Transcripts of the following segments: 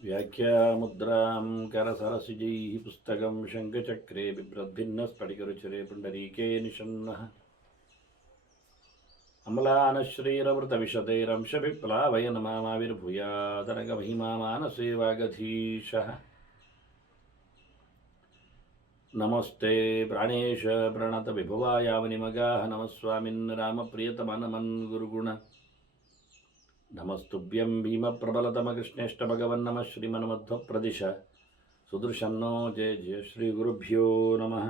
व्याख्यामुद्रां करसरसिजैः पुस्तकं शङ्खचक्रे बिभ्रद्भिन्नस्फटिकरुचिरे पुण्डरीके निषण्णः अम्लानश्रीरवृतविशदैरंशभिप्लावयन् मामाविर्भूयादनगमहिमा मानसे वागधीशः नमस्ते प्राणेश प्रणतविभुवायावनिमगाः नमस्वामिन् रामप्रियतमनमन् गुरुगुण नमस्तुभ्यं भीमप्रबलतमकृष्णेष्टभगवन्नमः श्रीमन्मध्वप्रदिश सुदर्शन्नो जय जय श्रीगुरुभ्यो नमः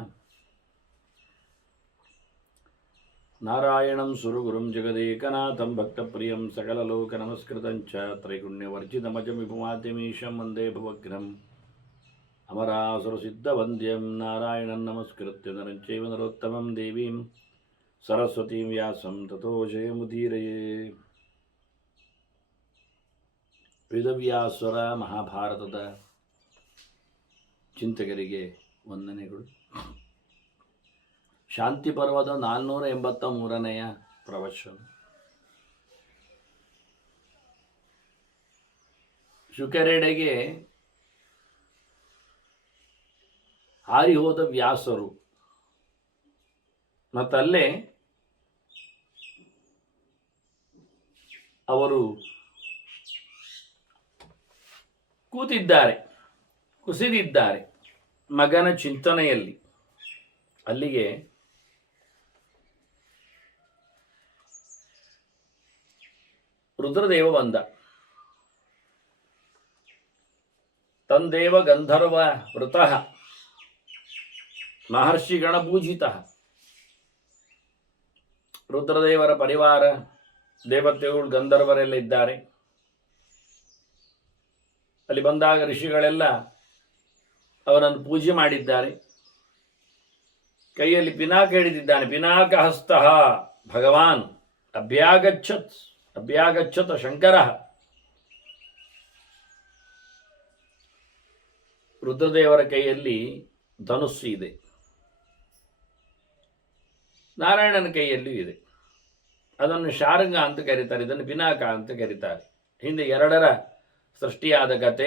नारायणं सुरगुरुं जगदेकनाथं भक्तप्रियं सकललोकनमस्कृतं च त्रैगुण्यवर्जितमजं विभुमाद्यमीशं वन्दे भवग्रहम् अमरासुरसिद्धवन्द्यं नारायणं नमस्कृत्य नरं चैव नरोत्तमं देवीं सरस्वतीं व्यासं ततो जयमुदीरये ವೇದವ್ಯಾಸರ ಮಹಾಭಾರತದ ಚಿಂತಕರಿಗೆ ವಂದನೆಗಳು. ಶಾಂತಿ ಪರ್ವದ 483ನೆಯ ಪ್ರವಚನ. ಶುಕರೆಡೆಗೆ ಹಾರಿ ಹೋದ ವ್ಯಾಸರು ಮತ್ತಲ್ಲೇ ಅವರು ಕೂತಿದ್ದಾರೆ, ಕುಸಿದಿದ್ದಾರೆ ಮಗನ ಚಿಂತನೆಯಲ್ಲಿ. ಅಲ್ಲಿಗೆ ರುದ್ರದೇವ ಬಂದ. ತಂದೇವ ಗಂಧರ್ವ ವೃತಃ ಮಹರ್ಷಿಗಣ ಪೂಜಿತಃ. ರುದ್ರದೇವರ ಪರಿವಾರ ದೇವತೆಗಳು ಗಂಧರ್ವರೆಲ್ಲ ಇದ್ದಾರೆ. ಅಲ್ಲಿ ಬಂದಾಗ ಋಷಿಗಳೆಲ್ಲ ಅವನನ್ನು ಪೂಜೆ ಮಾಡಿದ್ದಾರೆ. ಕೈಯಲ್ಲಿ ಪಿನಾಕ ಹಿಡಿದಿದ್ದಾನೆ. ಪಿನಾಕ ಹಸ್ತಃ ಭಗವಾನ್ ಅಭ್ಯಾಗಚ್ಚತ ಶಂಕರ. ರುದ್ರದೇವರ ಕೈಯಲ್ಲಿ ಧನುಸ್ಸು ಇದೆ, ನಾರಾಯಣನ ಕೈಯಲ್ಲಿಯೂ ಇದೆ. ಅದನ್ನು ಶಾರಂಗ ಅಂತ ಕರೀತಾರೆ, ಇದನ್ನು ಪಿನಾಕ ಅಂತ ಕರೀತಾರೆ. ಹಿಂದೆ ಎರಡರ ಸೃಷ್ಟಿಯಾದ ಕತೆ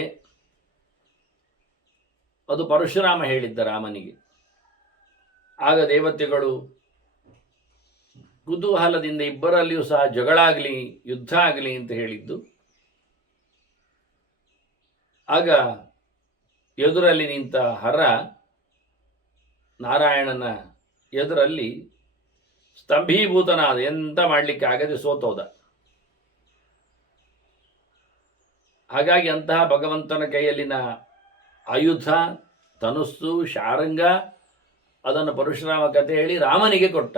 ಅದು ಪರಶುರಾಮ ಹೇಳಿದ್ದ ರಾಮನಿಗೆ. ಆಗ ದೇವತೆಗಳು ಕುತೂಹಲದಿಂದ ಇಬ್ಬರಲ್ಲಿಯೂ ಸಹ ಜಗಳಾಗಲಿ ಯುದ್ಧ ಆಗಲಿ ಅಂತ ಹೇಳಿದ್ದು. ಆಗ ಎದುರಲ್ಲಿ ನಿಂತ ಹರ ನಾರಾಯಣನ ಎದುರಲ್ಲಿ ಸ್ತಂಭೀಭೂತನಾದ, ಎಂತ ಮಾಡಲಿಕ್ಕೆ ಆಗದೆ ಸೋತೋದ. ಹಾಗಾಗಿ ಅಂತಹ ಭಗವಂತನ ಕೈಯಲ್ಲಿನ ಆಯುಧ ಧನುಸ್ಸು ಶಾರಂಗ ಅದನ್ನು ಪರಶುರಾಮ ಕಥೆ ಹೇಳಿ ರಾಮನಿಗೆ ಕೊಟ್ಟ.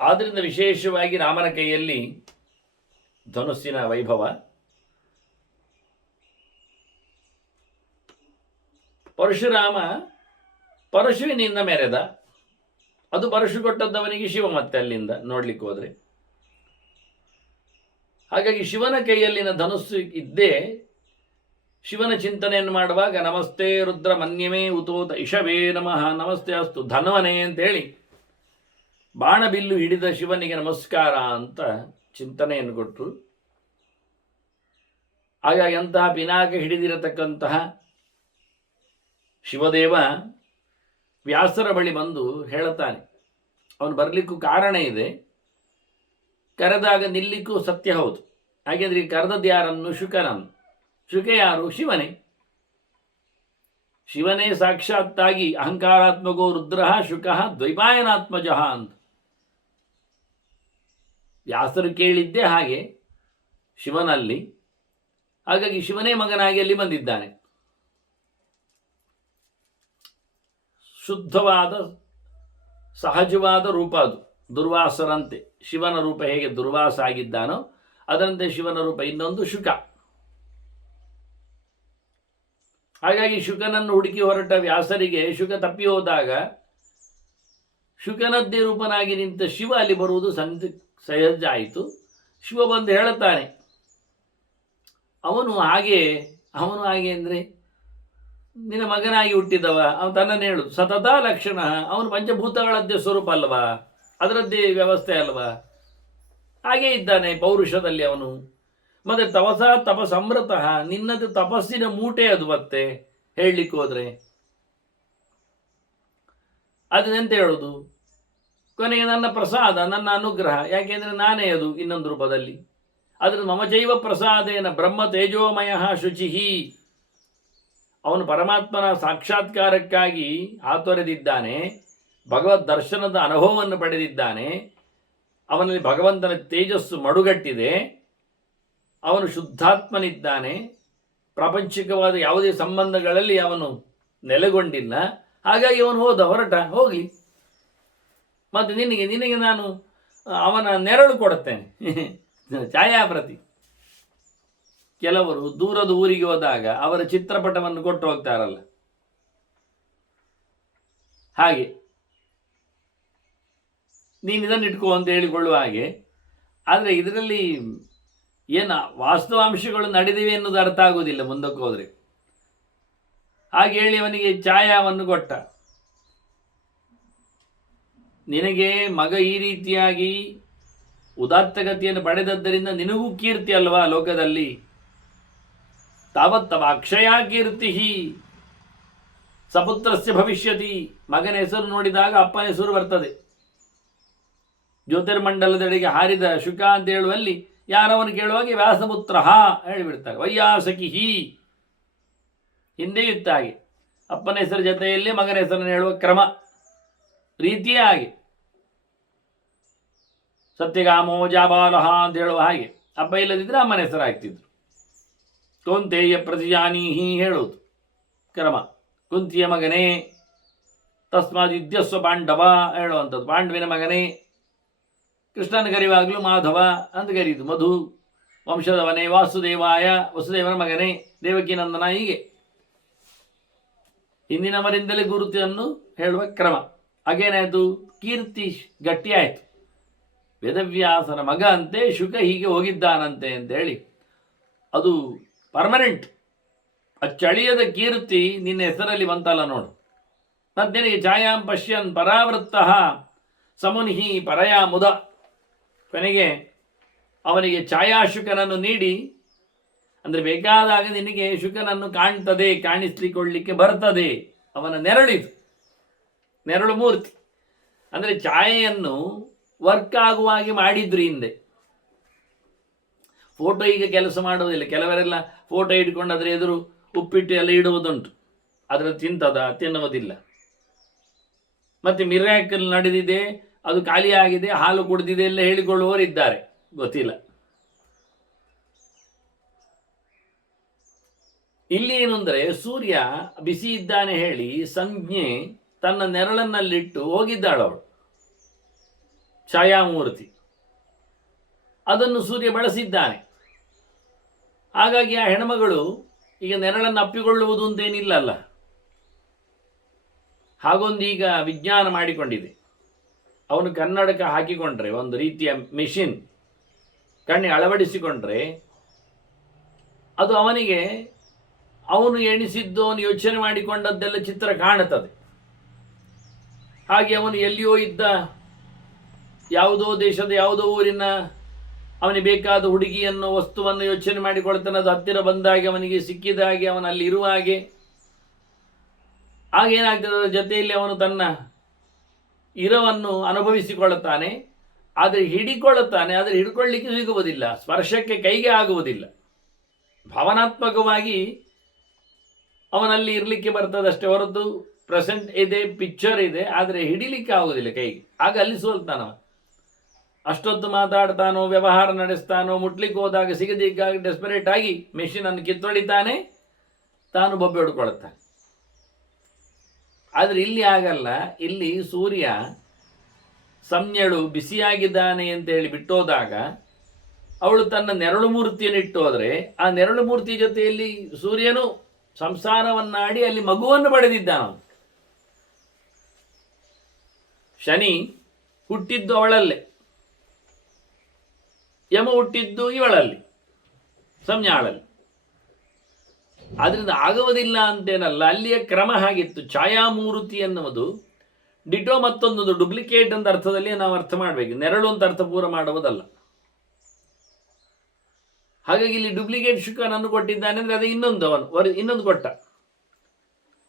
ಆದ್ದರಿಂದ ವಿಶೇಷವಾಗಿ ರಾಮನ ಕೈಯಲ್ಲಿ ಧನುಸ್ಸಿನ ವೈಭವ. ಪರಶುರಾಮ ಪರಶುವಿನಿಂದ ಮೆರೆದ. ಅದು ಪರಶು ಕೊಟ್ಟದ್ದವನಿಗೆ ಶಿವ ಮತ್ತೆ ಅಲ್ಲಿಂದ ನೋಡ್ಲಿಕ್ಕೆ ಹೋದ್ರೆ. ಹಾಗಾಗಿ ಶಿವನ ಕೈಯಲ್ಲಿನ ಧನುಸ್ಸು ಇದ್ದೇ ಶಿವನ ಚಿಂತನೆಯನ್ನು ಮಾಡುವಾಗ ನಮಸ್ತೆ ರುದ್ರ ಮನ್ಯಮೇ ಉತೋತ ಇಷವೇ ನಮಃ ನಮಸ್ತೆ ಅಸ್ತು ಧನ್ವನೇ ಅಂತೇಳಿ ಬಾಣಬಿಲ್ಲು ಹಿಡಿದ ಶಿವನಿಗೆ ನಮಸ್ಕಾರ ಅಂತ ಚಿಂತನೆಯನ್ನು ಕೊಟ್ಟರು. ಹಾಗಾಗಿ ಅಂತಹ ಪಿನಾಕ ಹಿಡಿದಿರತಕ್ಕಂತಹ ಶಿವದೇವ ವ್ಯಾಸರ ಬಳಿ ಬಂದು ಹೇಳುತ್ತಾನೆ. ಅವನು ಬರಲಿಕ್ಕೂ ಕಾರಣ ಇದೆ, ಕರೆದಾಗ ನಿಲ್ಲಿಕ್ಕೂ ಸತ್ಯ ಹೌದು. ಹಾಗೆಂದ್ರೆ ಕರೆದದ್ದು ಯಾರನ್ನು? ಶುಕನನ್ನು. ಶುಕ ಯಾರು? ಶಿವನೇ. ಶಿವನೇ ಸಾಕ್ಷಾತ್ತಾಗಿ ಅಹಂಕಾರಾತ್ಮಕೋ ರುದ್ರ ಶುಕ ದ್ವೈಪಾಯನಾತ್ಮಜ ಅಂತ ವ್ಯಾಸರು ಕೇಳಿದ್ದೇ ಹಾಗೆ ಶಿವನಲ್ಲಿ. ಹಾಗಾಗಿ ಶಿವನೇ ಮಗನಾಗಿ ಅಲ್ಲಿ ಬಂದಿದ್ದಾನೆ. ಶುದ್ಧವಾದ ಸಹಜವಾದ ರೂಪ ಅದು. ದುರ್ವಾಸರಂತೆ ಶಿವನ ರೂಪ ಹೇಗೆ ದುರ್ವಾಸ ಆಗಿದ್ದಾನೋ ಅದರಂತೆ ಶಿವನ ರೂಪ ಇನ್ನೊಂದು ಶುಕ. ಹಾಗಾಗಿ ಶುಕನನ್ನು ಹುಡುಕಿ ಹೊರಟ ವ್ಯಾಸರಿಗೆ ಶುಕ ತಪ್ಪಿ ಹೋದಾಗ ಶುಕನದ್ದೇ ರೂಪನಾಗಿ ನಿಂತ ಶಿವ ಅಲ್ಲಿ ಬರುವುದು ಸಹಜ ಆಯಿತು. ಶಿವ ಬಂದು ಹೇಳುತ್ತಾನೆ, ಅವನು ಹಾಗೆ ಅಂದರೆ ನಿನ್ನ ಮಗನಾಗಿ ಹುಟ್ಟಿದವ, ಅವನು ತನ್ನನ್ನು ಹೇಳು ಸತತ ಲಕ್ಷಣ, ಅವನು ಪಂಚಭೂತಗಳದ್ದೇ ಸ್ವರೂಪ ಅಲ್ವಾ, ಅದರದ್ದೇ ವ್ಯವಸ್ಥೆ ಅಲ್ವಾ, ಹಾಗೇ ಇದ್ದಾನೆ ಪೌರುಷದಲ್ಲಿ ಅವನು. ಮತ್ತೆ ತಪಸ ತಪಸಮೃತ, ನಿನ್ನದು ತಪಸ್ಸಿನ ಮೂಟೆ ಅದು. ಮತ್ತೆ ಹೇಳಲಿಕ್ಕೆ ಹೋದ್ರೆ ಅದನ್ನೆಂತ ಹೇಳೋದು? ಕೊನೆಗೆ ನನ್ನ ಪ್ರಸಾದ, ನನ್ನ ಅನುಗ್ರಹ, ಯಾಕೆಂದ್ರೆ ನಾನೇ ಅದು ಇನ್ನೊಂದು ರೂಪದಲ್ಲಿ. ಅದ್ರ ಮಮ ಜೈವ ಪ್ರಸಾದೇನ ಬ್ರಹ್ಮ ತೇಜೋಮಯ ಶುಚಿಹಿ. ಅವನು ಪರಮಾತ್ಮನ ಸಾಕ್ಷಾತ್ಕಾರಕ್ಕಾಗಿ ಹಾತೊರೆದಿದ್ದಾನೆ, ಭಗವದ್ ದರ್ಶನದ ಅನುಭವವನ್ನು ಪಡೆದಿದ್ದಾನೆ, ಅವನಲ್ಲಿ ಭಗವಂತನ ತೇಜಸ್ಸು ಮಡುಗಟ್ಟಿದೆ, ಅವನು ಶುದ್ಧಾತ್ಮನಿದ್ದಾನೆ, ಪ್ರಾಪಂಚಿಕವಾದ ಯಾವುದೇ ಸಂಬಂಧಗಳಲ್ಲಿ ಅವನು ನೆಲೆಗೊಂಡಿಲ್ಲ. ಹಾಗಾಗಿ ಅವನು ಹೊರಟ ಹೋಗಲಿ. ಮತ್ತು ನಿನಗೆ ನಾನು ಅವನ ನೆರಳು ಕೊಡುತ್ತೇನೆ, ಛಾಯಾಪ್ರತಿ. ಕೆಲವರು ದೂರದ ಊರಿಗೆ ಹೋದಾಗ ಅವರ ಚಿತ್ರಪಟವನ್ನು ಕೊಟ್ಟು ಹೋಗ್ತಾರಲ್ಲ, ಹಾಗೆ ನೀನು ಇದನ್ನು ಇಟ್ಕೋ ಅಂತ ಹೇಳಿಕೊಳ್ಳುವ ಹಾಗೆ. ಆದರೆ ಇದರಲ್ಲಿ ಏನು ವಾಸ್ತವಾಂಶಗಳು ನಡೆದಿವೆ ಎನ್ನುವುದು ಅರ್ಥ ಆಗುವುದಿಲ್ಲ ಮುಂದಕ್ಕೆ ಹೋದರೆ. ಹಾಗೆ ಹೇಳಿ ಅವನಿಗೆ ಛಾಯಾವನ್ನು ಕೊಟ್ಟ. ನಿನಗೆ ಮಗ ಈ ರೀತಿಯಾಗಿ ಉದಾತ್ತಗತಿಯನ್ನು ಪಡೆದದ್ದರಿಂದ ನಿನಗೂ ಕೀರ್ತಿ ಅಲ್ವಾ ಲೋಕದಲ್ಲಿ. ತಾವತ್ತವ ಅಕ್ಷಯ ಕೀರ್ತಿ ಸಪುತ್ರಸ್ಯ ಭವಿಷ್ಯತಿ. ಮಗನ ಹೆಸರು ನೋಡಿದಾಗ ಅಪ್ಪನ ಹೆಸರು ಬರ್ತದೆ. ಜ್ಯೋತಿರ್ಮಂಡಲದೆಡೆಗೆ ಹಾರಿದ ಶುಕ ಅಂತ ಹೇಳುವಲ್ಲಿ ಯಾರವನು ಕೇಳುವಾಗ ವ್ಯಾಸಪುತ್ರ ಹೇಳಿಬಿಡ್ತಾರೆ. ವೈಯಾಸಕಿಹಿ ಹಿಂದೆ ಇತ್ತ ಹಾಗೆ ಅಪ್ಪನ ಹೆಸರು ಜೊತೆಯಲ್ಲಿ ಮಗನ ಹೆಸರನ್ನು ಹೇಳುವ ಕ್ರಮ ರೀತಿಯೇ ಹಾಗೆ. ಸತ್ಯಗಾಮೋ ಜಾಬಾಲಹ ಅಂತ ಹೇಳುವ ಹಾಗೆ ಅಪ್ಪ ಇಲ್ಲದಿದ್ದರೆ ಅಮ್ಮನ ಹೆಸರು ಆಗ್ತಿದ್ರು. ಕೌಂತೆಯ ಪ್ರತಿಜಾನೀಹಿ ಹೇಳುವುದು ಕ್ರಮ. ಕುಂತಿಯ ಮಗನೇ, ತಸ್ಮಾತ್ ಯುದ್ಧಸ್ವ ಪಾಂಡವ ಹೇಳುವಂಥದ್ದು. ಪಾಂಡವಿನ ಮಗನೇ. ಕೃಷ್ಣನ ಕರೆಯುವಾಗಲೂ ಮಾಧವ ಅಂತ ಕರೀತು. ಮಧು ವಂಶದವನೇ, ವಾಸುದೇವಾಯ ವಸುದೇವನ ಮಗನೇ, ದೇವಕಿನಂದನ. ಹೀಗೆ ಹಿಂದಿನವರಿಂದಲೇ ಗುರುತನ್ನು ಹೇಳುವ ಕ್ರಮ. ಹಾಗೇನಾಯಿತು? ಕೀರ್ತಿ ಗಟ್ಟಿಯಾಯಿತು. ವೇದವ್ಯಾಸನ ಮಗ ಅಂತೆ, ಶುಕ ಹೀಗೆ ಹೋಗಿದ್ದಾನಂತೆ ಅಂತೇಳಿ ಅದು ಪರ್ಮನೆಂಟ್. ಅಚ್ಚಳಿಯದ ಕೀರ್ತಿ ನಿನ್ನ ಹೆಸರಲ್ಲಿ ಬಂತಲ್ಲ ನೋಡು. ಮತ್ತೇನಿಗೆ ಛಾಯಾಂ ಪಶ್ಯನ್ ಪರಾವೃತ್ತ ಸಮುನಿಹಿ ಪರಯಾ ಮುದ. ಕೊನೆಗೆ ಅವನಿಗೆ ಛಾಯಾಶುಕನನ್ನು ನೀಡಿ, ಅಂದರೆ ಬೇಕಾದಾಗ ನಿನಗೆ ಶುಕನನ್ನು ಕಾಣ್ತದೆ, ಕಾಣಿಸ್ಲಿಕ್ಕೊಳ್ಳಿಕ್ಕೆ ಬರ್ತದೆ. ಅವನ ನೆರಳಿದು, ನೆರಳು ಮೂರ್ತಿ. ಅಂದರೆ ಛಾಯೆಯನ್ನು ವರ್ಕ್ ಆಗುವ ಹಾಗೆ ಮಾಡಿದ್ರು ಹಿಂದೆ. ಫೋಟೋ ಈಗ ಕೆಲಸ ಮಾಡುವುದಿಲ್ಲ. ಕೆಲವರೆಲ್ಲ ಫೋಟೋ ಇಟ್ಕೊಂಡು ಅದರ ಎದುರು ಉಪ್ಪಿಟ್ಟು ಎಲ್ಲ ಇಡುವುದುಂಟು. ಅದರ ತಿನ್ನುವುದಿಲ್ಲ. ಮತ್ತೆ ಮಿರಾಕಲ್ ನಡೆದಿದೆ, ಅದು ಖಾಲಿಯಾಗಿದೆ, ಹಾಲು ಕುಡಿದಿದೆ ಎಲ್ಲ ಹೇಳಿಕೊಳ್ಳುವವರಿದ್ದಾರೆ, ಗೊತ್ತಿಲ್ಲ. ಇಲ್ಲಿ ಏನು ಅಂದರೆ, ಸೂರ್ಯ ಬಿಸಿ ಇದ್ದಾನೆ ಹೇಳಿ ಸಂಜ್ಞೆ ತನ್ನ ನೆರಳನ್ನಲ್ಲಿಟ್ಟು ಹೋಗಿದ್ದಾಳವಳು, ಛಾಯಾಮೂರ್ತಿ. ಅದನ್ನು ಸೂರ್ಯ ಬಳಸಿದ್ದಾನೆ. ಹಾಗಾಗಿ ಆ ಹೆಣ್ಮಗಳು ಈಗ ನೆರಳನ್ನು ಅಪ್ಪಿಕೊಳ್ಳುವುದು ಅಂತೇನಿಲ್ಲಲ್ಲ. ಹಾಗೊಂದು ಈಗ ವಿಜ್ಞಾನ ಮಾಡಿಕೊಂಡಿದೆ. ಅವನು ಕನ್ನಡಕ ಹಾಕಿಕೊಂಡ್ರೆ, ಒಂದು ರೀತಿಯ ಮೆಷಿನ್ ಕಣ್ಣಿಗೆ ಅಳವಡಿಸಿಕೊಂಡ್ರೆ, ಅದು ಅವನಿಗೆ ಅವನು ಎಣಿಸಿದ್ದು, ಅವನು ಯೋಚನೆ ಮಾಡಿಕೊಂಡದ್ದೆಲ್ಲ ಚಿತ್ರ ಕಾಣುತ್ತದೆ. ಹಾಗೆ ಅವನು ಎಲ್ಲಿಯೋ ಇದ್ದ ಯಾವುದೋ ದೇಶದ ಯಾವುದೋ ಊರಿನ ಅವನಿಗೆ ಬೇಕಾದ ಹುಡುಗಿಯನ್ನು, ವಸ್ತುವನ್ನು ಯೋಚನೆ ಮಾಡಿಕೊಳ್ತಾನೆ. ಅದು ಹತ್ತಿರ ಬಂದಾಗೆ, ಅವನಿಗೆ ಸಿಕ್ಕಿದ ಹಾಗೆ, ಅವನಲ್ಲಿ ಇರುವ ಹಾಗೆ. ಆಗೇನಾಗ್ತದೆ, ಅದರ ಜೊತೆಯಲ್ಲಿ ಅವನು ತನ್ನ ಇರವನ್ನು ಅನುಭವಿಸಿಕೊಳ್ಳುತ್ತಾನೆ. ಆದರೆ ಹಿಡಿಕೊಳ್ಳುತ್ತಾನೆ, ಆದರೆ ಹಿಡ್ಕೊಳ್ಳಿಕ್ಕೆ ಸಿಗುವುದಿಲ್ಲ, ಸ್ಪರ್ಶಕ್ಕೆ ಕೈಗೆ ಆಗುವುದಿಲ್ಲ. ಭಾವನಾತ್ಮಕವಾಗಿ ಅವನಲ್ಲಿ ಇರಲಿಕ್ಕೆ ಬರ್ತದಷ್ಟೇ ಹೊರತು ಪ್ರೆಸೆಂಟ್ ಇದೆ, ಪಿಕ್ಚರ್ ಇದೆ, ಆದರೆ ಹಿಡಿಲಿಕ್ಕೆ ಆಗುವುದಿಲ್ಲ ಕೈಗೆ. ಆಗ ಅಲ್ಲಿ ಸೋಲ್ತಾನವ. ಅಷ್ಟೊತ್ತು ಮಾತಾಡ್ತಾನೋ, ವ್ಯವಹಾರ ನಡೆಸ್ತಾನೋ, ಮುಟ್ಲಿಕ್ಕೆ ಹೋದಾಗ ಸಿಗದಿಕ್ಕಾಗಿ ಡೆಸ್ಪರೇಟ್ ಆಗಿ ಮೆಷಿನನ್ನು ಕಿತ್ತೊಡಿತಾನೆ, ತಾನು ಬೊಬ್ಬೆ ಹೊಡ್ಕೊಳ್ತಾನೆ. ಆದರೆ ಇಲ್ಲಿ ಆಗಲ್ಲ. ಇಲ್ಲಿ ಸೂರ್ಯ ಸಂಜ್ಞಳು ಬಿಸಿಯಾಗಿದ್ದಾನೆ ಅಂತ ಹೇಳಿ ಬಿಟ್ಟೋದಾಗ ಅವಳು ತನ್ನ ನೆರಳು ಮೂರ್ತಿಯನ್ನು ಇಟ್ಟೋದ್ರೆ, ಆ ನೆರಳು ಮೂರ್ತಿ ಜೊತೆಯಲ್ಲಿ ಸೂರ್ಯನು ಸಂಸಾರವನ್ನಾಡಿ ಅಲ್ಲಿ ಮಗುವನ್ನು ಪಡೆದಿದ್ದಾನ. ಶನಿ ಹುಟ್ಟಿದ್ದು ಅವಳಲ್ಲೇ, ಯಮ ಹುಟ್ಟಿದ್ದು ಇವಳಲ್ಲಿ, ಸಂಜ್ಞಾಳಲ್ಲಿ. ಆದ್ರಿಂದ ಆಗುವುದಿಲ್ಲ ಅಂತೇನಲ್ಲ, ಅಲ್ಲಿಯ ಕ್ರಮ ಹಾಗಿತ್ತು. ಛಾಯಾಮೂರ್ತಿ ಎನ್ನುವುದು ಡಿಟೋ ಮತ್ತೊಂದು ಡೂಪ್ಲಿಕೇಟ್ ಅಂತ ಅರ್ಥದಲ್ಲಿ ನಾವು ಅರ್ಥ ಮಾಡಬೇಕು. ನೆರಳು ಅಂತ ಅರ್ಥಪೂರ್ಣ ಮಾಡುವುದಲ್ಲ. ಹಾಗಾಗಿ ಇಲ್ಲಿ ಡೂಪ್ಲಿಕೇಟ್ ಶುಕನನ್ನು ಕೊಟ್ಟಿದ್ದಾನೆ ಅಂದರೆ ಅದು ಇನ್ನೊಂದು ಕೊಟ್ಟ.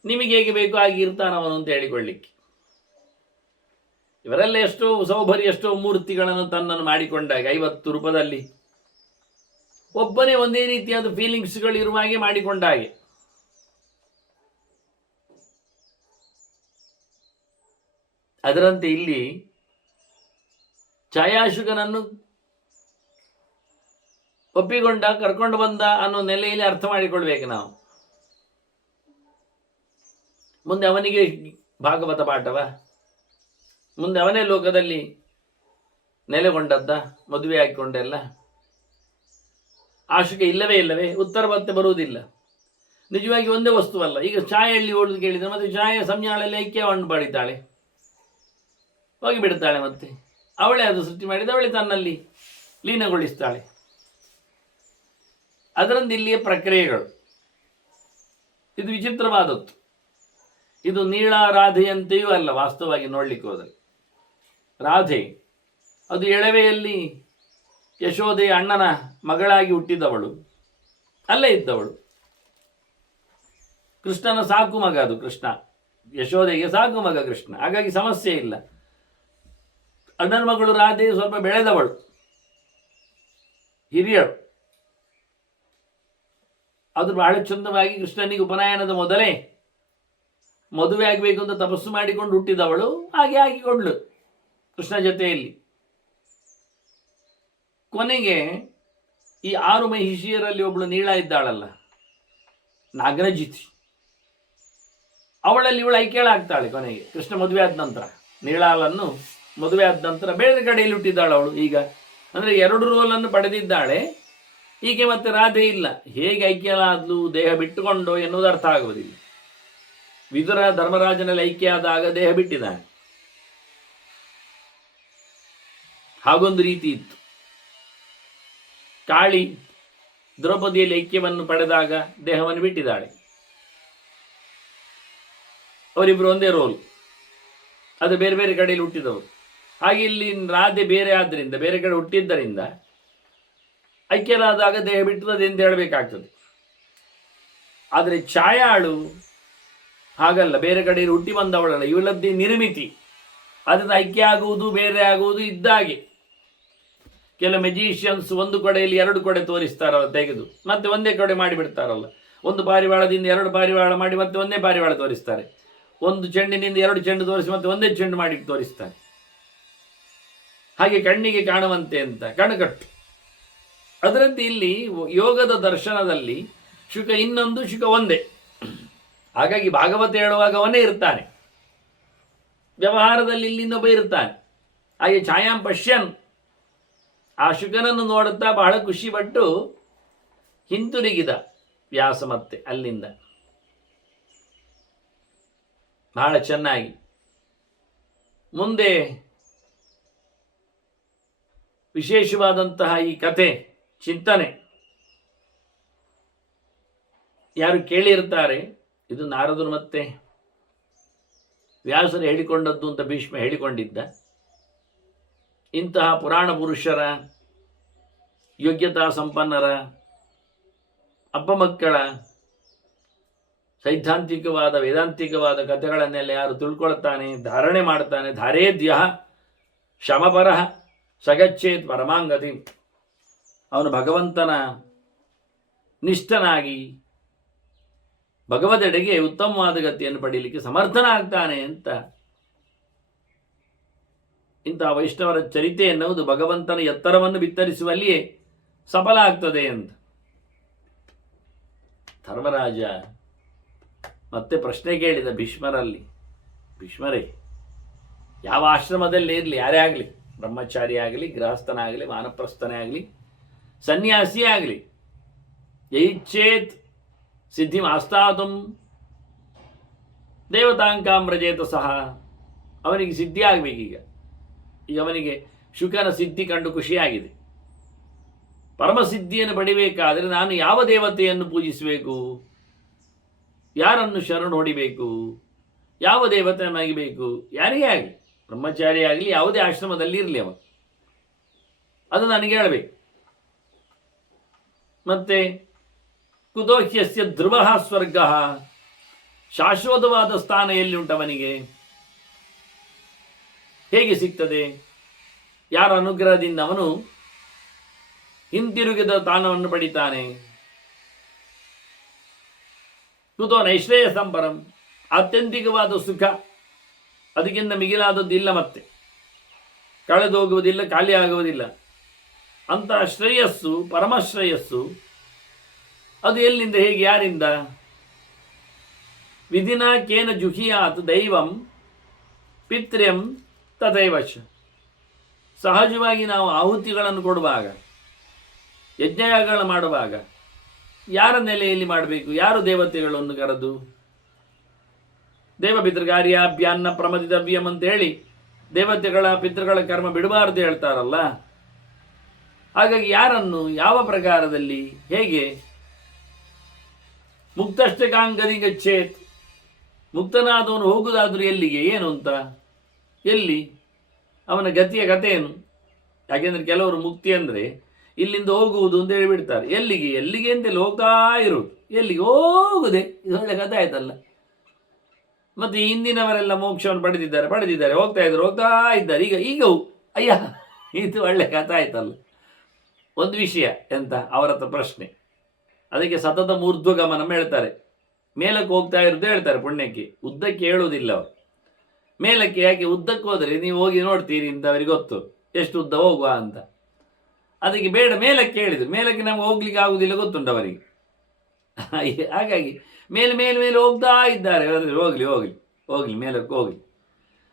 ನಿಮಗೆ ಹೇಗೆ ಬೇಕು ಹಾಗೆ ಇರ್ತಾನವನು ಅಂತ ಹೇಳಿಕೊಳ್ಳಿಕ್ಕೆ. ಇವರೆಲ್ಲ ಎಷ್ಟೋ ಸೌಭರಿ ಎಷ್ಟೋ ಮೂರ್ತಿಗಳನ್ನು ತನ್ನನ್ನು ಮಾಡಿಕೊಂಡಾಗ 50 ರೂಪದಲ್ಲಿ ಒಬ್ಬನೇ ಒಂದೇ ರೀತಿಯಾದ ಫೀಲಿಂಗ್ಸ್ಗಳು ಇರುವ ಹಾಗೆ ಮಾಡಿಕೊಂಡ ಹಾಗೆ. ಅದರಂತೆ ಇಲ್ಲಿ ಛಾಯಾಶುಕನನ್ನು ಒಪ್ಪಿಕೊಂಡ, ಕರ್ಕೊಂಡು ಬಂದ ಅನ್ನೋ ನೆಲೆಯಲ್ಲಿ ಅರ್ಥ ಮಾಡಿಕೊಳ್ಬೇಕು ನಾವು. ಮುಂದೆ ಅವನಿಗೆ ಭಾಗವತ ಪಾಠವ, ಮುಂದೆ ಅವನೇ ಲೋಕದಲ್ಲಿ ನೆಲೆಗೊಂಡದ್ದ, ಮದುವೆ ಹಾಕಿಕೊಂಡೆಲ್ಲ. ಆಶುಕ ಇಲ್ಲವೇ ಉತ್ತರ ಮತ್ತೆ ಬರುವುದಿಲ್ಲ. ನಿಜವಾಗಿ ಒಂದೇ ವಸ್ತುವಲ್ಲ. ಈಗ ಛಾಯೆಯಲ್ಲಿ ಓಡುದು ಕೇಳಿದ್ರೆ ಮತ್ತೆ ಛಾಯೆ ಸಂಜ್ಞಾಳಲ್ಲಿ ಐಕ್ಯವನ್ನು ಪಡಿತಾಳೆ, ಹೋಗಿ ಬಿಡ್ತಾಳೆ. ಮತ್ತೆ ಅವಳೇ ಅದು ಸೃಷ್ಟಿ ಮಾಡಿದ, ಅವಳೇ ತನ್ನಲ್ಲಿ ಲೀನಗೊಳಿಸ್ತಾಳೆ. ಅದರಂದು ಇಲ್ಲಿಯ ಪ್ರಕ್ರಿಯೆಗಳು. ಇದು ವಿಚಿತ್ರವಾದದ್ದು. ಇದು ನೀಳ ರಾಧೆಯಂತೆಯೂ ಅಲ್ಲ ವಾಸ್ತವವಾಗಿ ನೋಡ್ಲಿಕ್ಕೆ ಹೋದರೆ. ರಾಧೆ ಅದು ಎಳವೆಯಲ್ಲಿ ಯಶೋದೆಯ ಅಣ್ಣನ ಮಗಳಾಗಿ ಹುಟ್ಟಿದವಳು, ಅಲ್ಲೇ ಇದ್ದವಳು. ಕೃಷ್ಣನ ಸಾಕು ಮಗ ಅದು. ಕೃಷ್ಣ ಯಶೋದೆಗೆ ಸಾಕು ಮಗ ಕೃಷ್ಣ. ಹಾಗಾಗಿ ಸಮಸ್ಯೆ ಇಲ್ಲ. ಅಣ್ಣನ ಮಗಳು ರಾಧೆ ಸ್ವಲ್ಪ ಬೆಳೆದವಳು, ಹಿರಿಯಳು. ಅದು ಬಹಳ ಚಂದವಾಗಿ ಕೃಷ್ಣನಿಗೆ ಉಪನಯನದ ಮೊದಲೇ ಮದುವೆ ಆಗಬೇಕು ಅಂತ ತಪಸ್ಸು ಮಾಡಿಕೊಂಡು ಹುಟ್ಟಿದವಳು. ಹಾಗೆ ಆಗಿಕೊಂಡ್ಳು ಕೃಷ್ಣ ಜೊತೆಯಲ್ಲಿ. ಕೊನೆಗೆ ಈ 6 ಮಹಿಷಿಯರಲ್ಲಿ ಒಬ್ಬಳು ನೀಳ ಇದ್ದಾಳಲ್ಲ, ನಾಗರಜಿತಿ, ಅವಳಲ್ಲಿ ಇವಳು ಐಕ್ಯಳಾಗ್ತಾಳೆ ಕೊನೆಗೆ. ಕೃಷ್ಣ ಮದುವೆ ಆದ ನಂತರ ನೀಳಾಲನ್ನು ಮದುವೆ ಆದ ನಂತರ ಬೇರೆ ಕಡೆಯಲ್ಲಿ ಹುಟ್ಟಿದ್ದಾಳು ಅವಳು. ಈಗ ಅಂದರೆ 2 ರೋಲನ್ನು ಪಡೆದಿದ್ದಾಳೆ. ಹೀಗೆ ಮತ್ತೆ ರಾಧೆ ಇಲ್ಲ. ಹೇಗೆ ಐಕ್ಯಲಾದ್ಲು, ದೇಹ ಬಿಟ್ಟುಕೊಂಡು ಎನ್ನುವುದು ಅರ್ಥ ಆಗುವುದಿಲ್ಲ. ವಿದುರ ಧರ್ಮರಾಜನಲ್ಲಿ ಐಕ್ಯ ಆದಾಗ ದೇಹ ಬಿಟ್ಟಿದ್ದಾನೆ. ಹಾಗೊಂದು ರೀತಿ ಇತ್ತು. ಕಾಳಿ ದ್ರೌಪದಿಯಲ್ಲಿ ಐಕ್ಯವನ್ನು ಪಡೆದಾಗ ದೇಹವನ್ನು ಬಿಟ್ಟಿದ್ದಾಳೆ. ಅವರಿಬ್ಬರು ಒಂದೇ ರೋಲ್, ಅದು ಬೇರೆ ಬೇರೆ ಕಡೆಯಲ್ಲಿ ಹುಟ್ಟಿದವರು. ಹಾಗೆ ಇಲ್ಲಿ ರಾಧೆ ಬೇರೆ ಆದ್ದರಿಂದ, ಬೇರೆ ಕಡೆ ಹುಟ್ಟಿದ್ದರಿಂದ ಐಕ್ಯರಾದಾಗ ದೇಹ ಬಿಟ್ಟದೆ ಎಂದು ಹೇಳಬೇಕಾಗ್ತದೆ. ಆದರೆ ಛಾಯಾಳು ಹಾಗಲ್ಲ, ಬೇರೆ ಕಡೆಯಲ್ಲಿ ಹುಟ್ಟಿ ಬಂದವಳಲ್ಲ. ಇವಳದ್ದೇ ನಿರ್ಮಿತಿ. ಅದನ್ನು ಐಕ್ಯ ಆಗುವುದು ಬೇರೆ ಆಗುವುದು ಇದ್ದಾಗೆ. ಕೆಲವು ಮೆಜಿಷಿಯನ್ಸ್ ಒಂದು ಕಡೆಯಲ್ಲಿ 2 ಕಡೆ ತೋರಿಸ್ತಾರಲ್ಲ, ತೆಗೆದು ಮತ್ತೆ ಒಂದೇ ಕಡೆ ಮಾಡಿಬಿಡ್ತಾರಲ್ಲ. ಒಂದು ಪಾರಿವಾಳದಿಂದ 2 ಪಾರಿವಾಳ ಮಾಡಿ ಮತ್ತೆ ಒಂದೇ ಪಾರಿವಾಳ ತೋರಿಸ್ತಾರೆ. ಒಂದು ಚೆಂಡಿನಿಂದ 2 ಚೆಂಡು ತೋರಿಸಿ ಮತ್ತೆ ಒಂದೇ ಚೆಂಡು ಮಾಡಿ ತೋರಿಸ್ತಾರೆ. ಹಾಗೆ ಕಣ್ಣಿಗೆ ಕಾಣುವಂತೆ ಅಂತ ಕಣಕಟ್ಟು. ಅದರಂತೆ ಇಲ್ಲಿ ಯೋಗದ ದರ್ಶನದಲ್ಲಿ ಶುಕ ಇನ್ನೊಂದು, ಶುಕ ಒಂದೇ. ಹಾಗಾಗಿ ಭಾಗವತ ಹೇಳುವಾಗ ಅವನೇ ಇರ್ತಾನೆ, ವ್ಯವಹಾರದಲ್ಲಿ ಇಲ್ಲಿಂದೊಬ್ಬ ಇರ್ತಾನೆ. ಹಾಗೆ ಛಾಯಾಂ ಪಶ್ಯನ್, ಆ ಶುಕನನ್ನು ನೋಡುತ್ತಾ ಬಹಳ ಖುಷಿಪಟ್ಟು ಹಿಂತಿರುಗಿದ ವ್ಯಾಸ. ಮತ್ತೆ ಅಲ್ಲಿಂದ ಬಹಳ ಚೆನ್ನಾಗಿ ಮುಂದೆ ವಿಶೇಷವಾದಂತಹ ಈ ಕಥೆ ಚಿಂತನೆ ಯಾರು ಕೇಳಿರ್ತಾರೆ, ಇದು ನಾರದರು ಮತ್ತೆ ವ್ಯಾಸರು ಹೇಳಿಕೊಂಡದ್ದು ಅಂತ ಭೀಷ್ಮ ಹೇಳಿಕೊಂಡಿದ್ದ. ಇಂತಹ ಪುರಾಣ ಪುರುಷರ, ಯೋಗ್ಯತಾ ಸಂಪನ್ನರ, ಅಪ್ಪಮಕ್ಕಳ ಸೈದ್ಧಾಂತಿಕವಾದ ವೇದಾಂತಿಕವಾದ ಕಥೆಗಳನ್ನೆಲ್ಲ ಯಾರು ತಿಳ್ಕೊಳ್ತಾನೆ, ಧಾರಣೆ ಮಾಡ್ತಾನೆ, ಧಾರೇದ್ಯ ಶಮಪರಃ ಸಗಚ್ಚೇತ್ ಪರಮಾಂಗತಿ, ಅವನು ಭಗವಂತನ ನಿಷ್ಠನಾಗಿ ಭಗವದೆಡೆಗೆ ಉತ್ತಮವಾದ ಗತಿಯನ್ನು ಪಡೆಯಲಿಕ್ಕೆ ಸಮರ್ಥನಾಗ್ತಾನೆ ಅಂತ. ಇಂತಹ ವೈಷ್ಣವರ ಚರಿತೆ ಎನ್ನುವುದು ಭಗವಂತನ ಎತ್ತರವನ್ನು ಬಿತ್ತರಿಸುವಲ್ಲಿಯೇ ಸಫಲ ಆಗ್ತದೆ ಅಂತ. ಧರ್ಮರಾಜ ಮತ್ತೆ ಪ್ರಶ್ನೆ ಕೇಳಿದ ಭೀಷ್ಮರಲ್ಲಿ, ಭೀಷ್ಮರೇ, ಯಾವ ಆಶ್ರಮದಲ್ಲಿ ಇರಲಿ, ಯಾರೇ ಆಗಲಿ, ಬ್ರಹ್ಮಚಾರಿ ಆಗಲಿ, ಗೃಹಸ್ಥನಾಗಲಿ, ವಾನಪ್ರಸ್ಥನೇ ಆಗಲಿ, ಸನ್ಯಾಸಿ ಆಗಲಿ, ಯೈಚ್ಛೇತ್ ಸಿದ್ಧಿಂ ಆಸ್ತಾತುಂ ದೇವತಾಂಕಾಮ್ರಜೇತ ಸಹ, ಅವನಿಗೆ ಸಿದ್ಧಿ ಆಗಬೇಕೀಗ. ಈಗ ಅವನಿಗೆ ಶುಕನ ಸಿದ್ಧಿ ಕಂಡು ಖುಷಿಯಾಗಿದೆ. ಪರಮಸಿದ್ಧಿಯನ್ನು ಪಡಿಬೇಕಾದರೆ ನಾನು ಯಾವ ದೇವತೆಯನ್ನು ಪೂಜಿಸಬೇಕು, ಯಾರನ್ನು ಶರಣು ಹೊಡಿಬೇಕು, ಯಾವ ದೇವತೆ ನಗಿಬೇಕು, ಯಾರಿಗೇ ಆಗಲಿ, ಬ್ರಹ್ಮಚಾರಿ ಆಗಲಿ, ಯಾವುದೇ ಆಶ್ರಮದಲ್ಲಿ ಇರಲಿ, ಅವನು ಅದು ನನಗೆ ಹೇಳಬೇಕು. ಮತ್ತೆ ಕುತೋಹ್ಯಸ್ಯ ಧ್ರುವ ಸ್ವರ್ಗ, ಶಾಶ್ವತವಾದ ಸ್ಥಾನ ಎಲ್ಲಿ ಉಂಟವನಿಗೆ, ಹೇಗೆ ಸಿಗ್ತದೆ? ಯಾರ ಅನುಗ್ರಹದಿಂದ ಅವನು ಹಿಂತಿರುಗಿದ ತಾಣವನ್ನು ಪಡಿತಾನೆ. ಕುತೋ ನೈಶ್ರೇಯ ಸಂಪರಂ, ಆತ್ಯಂತಿಕವಾದ ಸುಖ, ಅದಕ್ಕಿಂತ ಮಿಗಿಲಾದದ್ದು ಇಲ್ಲ, ಮತ್ತೆ ಕಳೆದು ಹೋಗುವುದಿಲ್ಲ, ಖಾಲಿ ಆಗುವುದಿಲ್ಲ. ಅಂತಹ ಶ್ರೇಯಸ್ಸು, ಪರಮಶ್ರೇಯಸ್ಸು ಅದು ಎಲ್ಲಿಂದ, ಹೇಗೆ, ಯಾರಿಂದ? ವಿಧಿನ ಕೇನ ಜುಹಿಯಾತ್ ದೈವಂ ಪಿತ್ರ್ಯಂ ತಥೈವಚ. ಸಹಜವಾಗಿ ನಾವು ಆಹುತಿಗಳನ್ನು ಕೊಡುವಾಗ, ಯಜ್ಞಯಾಗಗಳನ್ನು ಮಾಡುವಾಗ ಯಾರ ನೆಲೆಯಲ್ಲಿ ಮಾಡಬೇಕು? ಯಾರು ದೇವತೆಗಳನ್ನು ಕರೆದು? ದೇವ ಪಿತೃಕಾರ್ಯಾಭ್ಯಾನ್ನ ಪ್ರಮದಿತವ್ಯಂ ಅಂತ ಹೇಳಿ ದೇವತೆಗಳ ಪಿತೃಗಳ ಕರ್ಮ ಬಿಡಬಾರದು ಹೇಳ್ತಾರಲ್ಲ. ಹಾಗಾಗಿ ಯಾರನ್ನು, ಯಾವ ಪ್ರಕಾರದಲ್ಲಿ, ಹೇಗೆ? ಮುಕ್ತಷ್ಟಕಾಂಗದಿ ಗಚ್ಚೇತ್, ಮುಕ್ತನಾದವನು ಹೋಗುವುದಾದ್ರೂ ಎಲ್ಲಿಗೆ, ಏನು ಅಂತ, ಎಲ್ಲಿ ಅವನ ಗತಿಯ ಕಥೆ ಏನು? ಯಾಕೆಂದರೆ ಕೆಲವರು ಮುಕ್ತಿ ಅಂದರೆ ಇಲ್ಲಿಂದ ಹೋಗುವುದು ಅಂತ ಹೇಳಿಬಿಡ್ತಾರೆ. ಎಲ್ಲಿಗೆ ಎಲ್ಲಿಗೆ ಅಂತೇಳಿ ಹೋಗ್ತಾ ಇರೋದು, ಎಲ್ಲಿಗೆ ಹೋಗುದೆ? ಇದು ಒಳ್ಳೆ ಕಥೆ ಆಯ್ತಲ್ಲ. ಮತ್ತು ಹಿಂದಿನವರೆಲ್ಲ ಮೋಕ್ಷವನ್ನು ಪಡೆದಿದ್ದಾರೆ, ಹೋಗ್ತಾ ಇದ್ದಾರೆ. ಈಗ ಅಯ್ಯ, ಇದು ಒಳ್ಳೆ ಕಥೆ ಆಯ್ತಲ್ಲ. ಒಂದು ವಿಷಯ ಎಂತ, ಅವರ ಹತ್ರ ಪ್ರಶ್ನೆ, ಅದಕ್ಕೆ ಸತತ ಊರ್ಧ್ವಗಮನ ಹೇಳ್ತಾರೆ. ಮೇಲಕ್ಕೆ ಹೋಗ್ತಾ ಇರೋದು ಹೇಳ್ತಾರೆ ಪುಣ್ಯಕ್ಕೆ, ಉದ್ದಕ್ಕೆ ಹೇಳುವುದಿಲ್ಲ ಅವರು. ಮೇಲಕ್ಕೆ ಯಾಕೆ? ಉದ್ದಕ್ಕೆ ಹೋದರೆ ನೀವು ಹೋಗಿ ನೋಡ್ತೀರಿ ಅಂತ ಅವರಿಗೆ ಗೊತ್ತು, ಎಷ್ಟು ಉದ್ದ ಹೋಗುವ ಅಂತ. ಅದಕ್ಕೆ ಬೇಡ, ಮೇಲಕ್ಕೆ ಹೇಳಿದ್ರು. ಮೇಲಕ್ಕೆ ನಮ್ಗೆ ಹೋಗ್ಲಿಕ್ಕೆ ಆಗುವುದಿಲ್ಲ, ಗೊತ್ತುಂಟು ಅವರಿಗೆ. ಹಾಗಾಗಿ ಮೇಲೆ ಮೇಲೆ ಮೇಲೆ ಹೋಗ್ತಾ ಇದ್ದಾರೆ. ಹೋಗ್ಲಿ ಮೇಲಕ್ಕೆ ಹೋಗ್ಲಿ.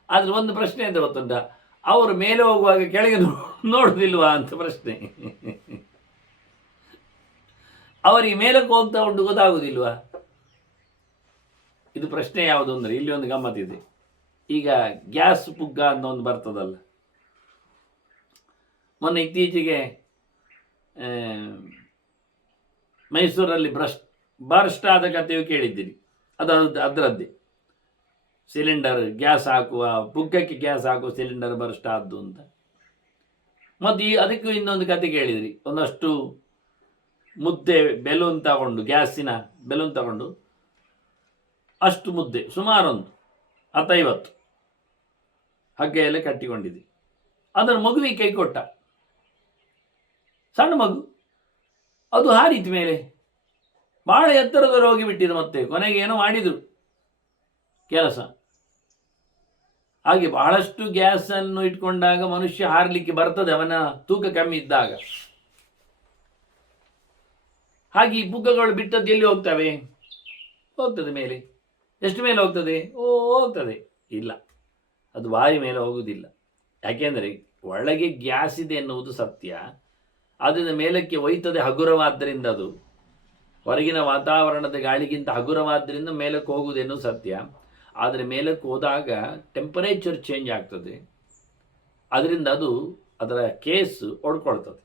ಆದರೆ ಒಂದು ಪ್ರಶ್ನೆ ಅಂತ ಗೊತ್ತುಂಟ, ಅವರು ಮೇಲೆ ಹೋಗುವಾಗ ಕೆಳಗೆ ನೋಡುದಿಲ್ವಾ ಅಂತ ಪ್ರಶ್ನೆ. ಅವರಿಗೆ ಮೇಲಕ್ಕೆ ಹೋಗ್ತಾ ಉಂಟು ಗೊತ್ತಾಗುವುದಿಲ್ವಾ? ಇದು ಪ್ರಶ್ನೆ ಯಾವುದು ಅಂದರೆ, ಇಲ್ಲಿ ಒಂದು ಗಮ್ಮತ್ತಿದೆ. ಈಗ ಗ್ಯಾಸ್ ಪುಗ್ಗ ಅಂತ ಒಂದು ಬರ್ತದಲ್ಲ, ಮೊನ್ನೆ ಇತ್ತೀಚೆಗೆ ಮೈಸೂರಲ್ಲಿ ಬರ್ಸ್ಟ್ ಆದ ಕಥೆಯು ಕೇಳಿದ್ದೀರಿ. ಅದರದ್ದೇ ಸಿಲಿಂಡರ್ ಗ್ಯಾಸ್ ಹಾಕುವ, ಪುಗ್ಗಕ್ಕೆ ಗ್ಯಾಸ್ ಹಾಕುವ ಸಿಲಿಂಡರ್ ಬರ್ಸ್ಟ್ ಆದ್ದು ಅಂತ. ಮತ್ತು ಅದಕ್ಕೂ ಇನ್ನೊಂದು ಕತೆ ಕೇಳಿದ್ರಿ. ಒಂದಷ್ಟು ಮುದ್ದೆ ಬೆಲೂನ್ ತಗೊಂಡು, ಗ್ಯಾಸಿನ ಬೆಲೂನ್ ತಗೊಂಡು ಅಷ್ಟು ಮುದ್ದೆ, ಸುಮಾರೊಂದು 10-50 ಹಗ್ಗೆಯಲ್ಲೇ ಕಟ್ಟಿಕೊಂಡಿದೆ. ಅದನ್ನು ಮಗುವಿಗೆ ಕೈ ಕೊಟ್ಟ, ಸಣ್ಣ ಮಗು. ಅದು ಹಾರಿತು ಮೇಲೆ, ಬಹಳ ಎತ್ತರದವರು ಹೋಗಿಬಿಟ್ಟಿದೆ. ಮತ್ತೆ ಕೊನೆಗೆ ಏನೋ ಮಾಡಿದರು ಕೆಲಸ. ಹಾಗೆ ಬಹಳಷ್ಟು ಗ್ಯಾಸನ್ನು ಇಟ್ಕೊಂಡಾಗ ಮನುಷ್ಯ ಹಾರಲಿಕ್ಕೆ ಬರ್ತದೆ, ಅವನ ತೂಕ ಕಮ್ಮಿ ಇದ್ದಾಗ. ಹಾಗೆ ಈ ಪುಗ್ಗಗಳು ಬಿಟ್ಟದ್ದು ಎಲ್ಲಿ ಹೋಗ್ತವೆ? ಹೋಗ್ತದೆ ಮೇಲೆ. ಎಷ್ಟು ಮೇಲೆ ಹೋಗ್ತದೆ? ಹೋಗ್ತದೆ. ಇಲ್ಲ, ಅದು ವಾಯು ಮೇಲೆ ಹೋಗುವುದಿಲ್ಲ. ಯಾಕೆಂದರೆ ಒಳಗೆ ಗ್ಯಾಸ್ ಇದೆ ಎನ್ನುವುದು ಸತ್ಯ. ಅದರಿಂದ ಮೇಲಕ್ಕೆ ಒಯ್ತದೆ ಹಗುರವಾದ್ದರಿಂದ, ಅದು ಹೊರಗಿನ ವಾತಾವರಣದ ಗಾಳಿಗಿಂತ ಹಗುರವಾದ್ದರಿಂದ ಮೇಲಕ್ಕೆ ಹೋಗುವುದು ಎನ್ನುವುದು ಸತ್ಯ. ಆದರೆ ಮೇಲಕ್ಕೆ ಹೋದಾಗ ಟೆಂಪರೇಚರ್ ಚೇಂಜ್ ಆಗ್ತದೆ, ಅದರಿಂದ ಅದು ಅದರ ಕೇಸ್ ಒಡ್ಕೊಳ್ತದೆ,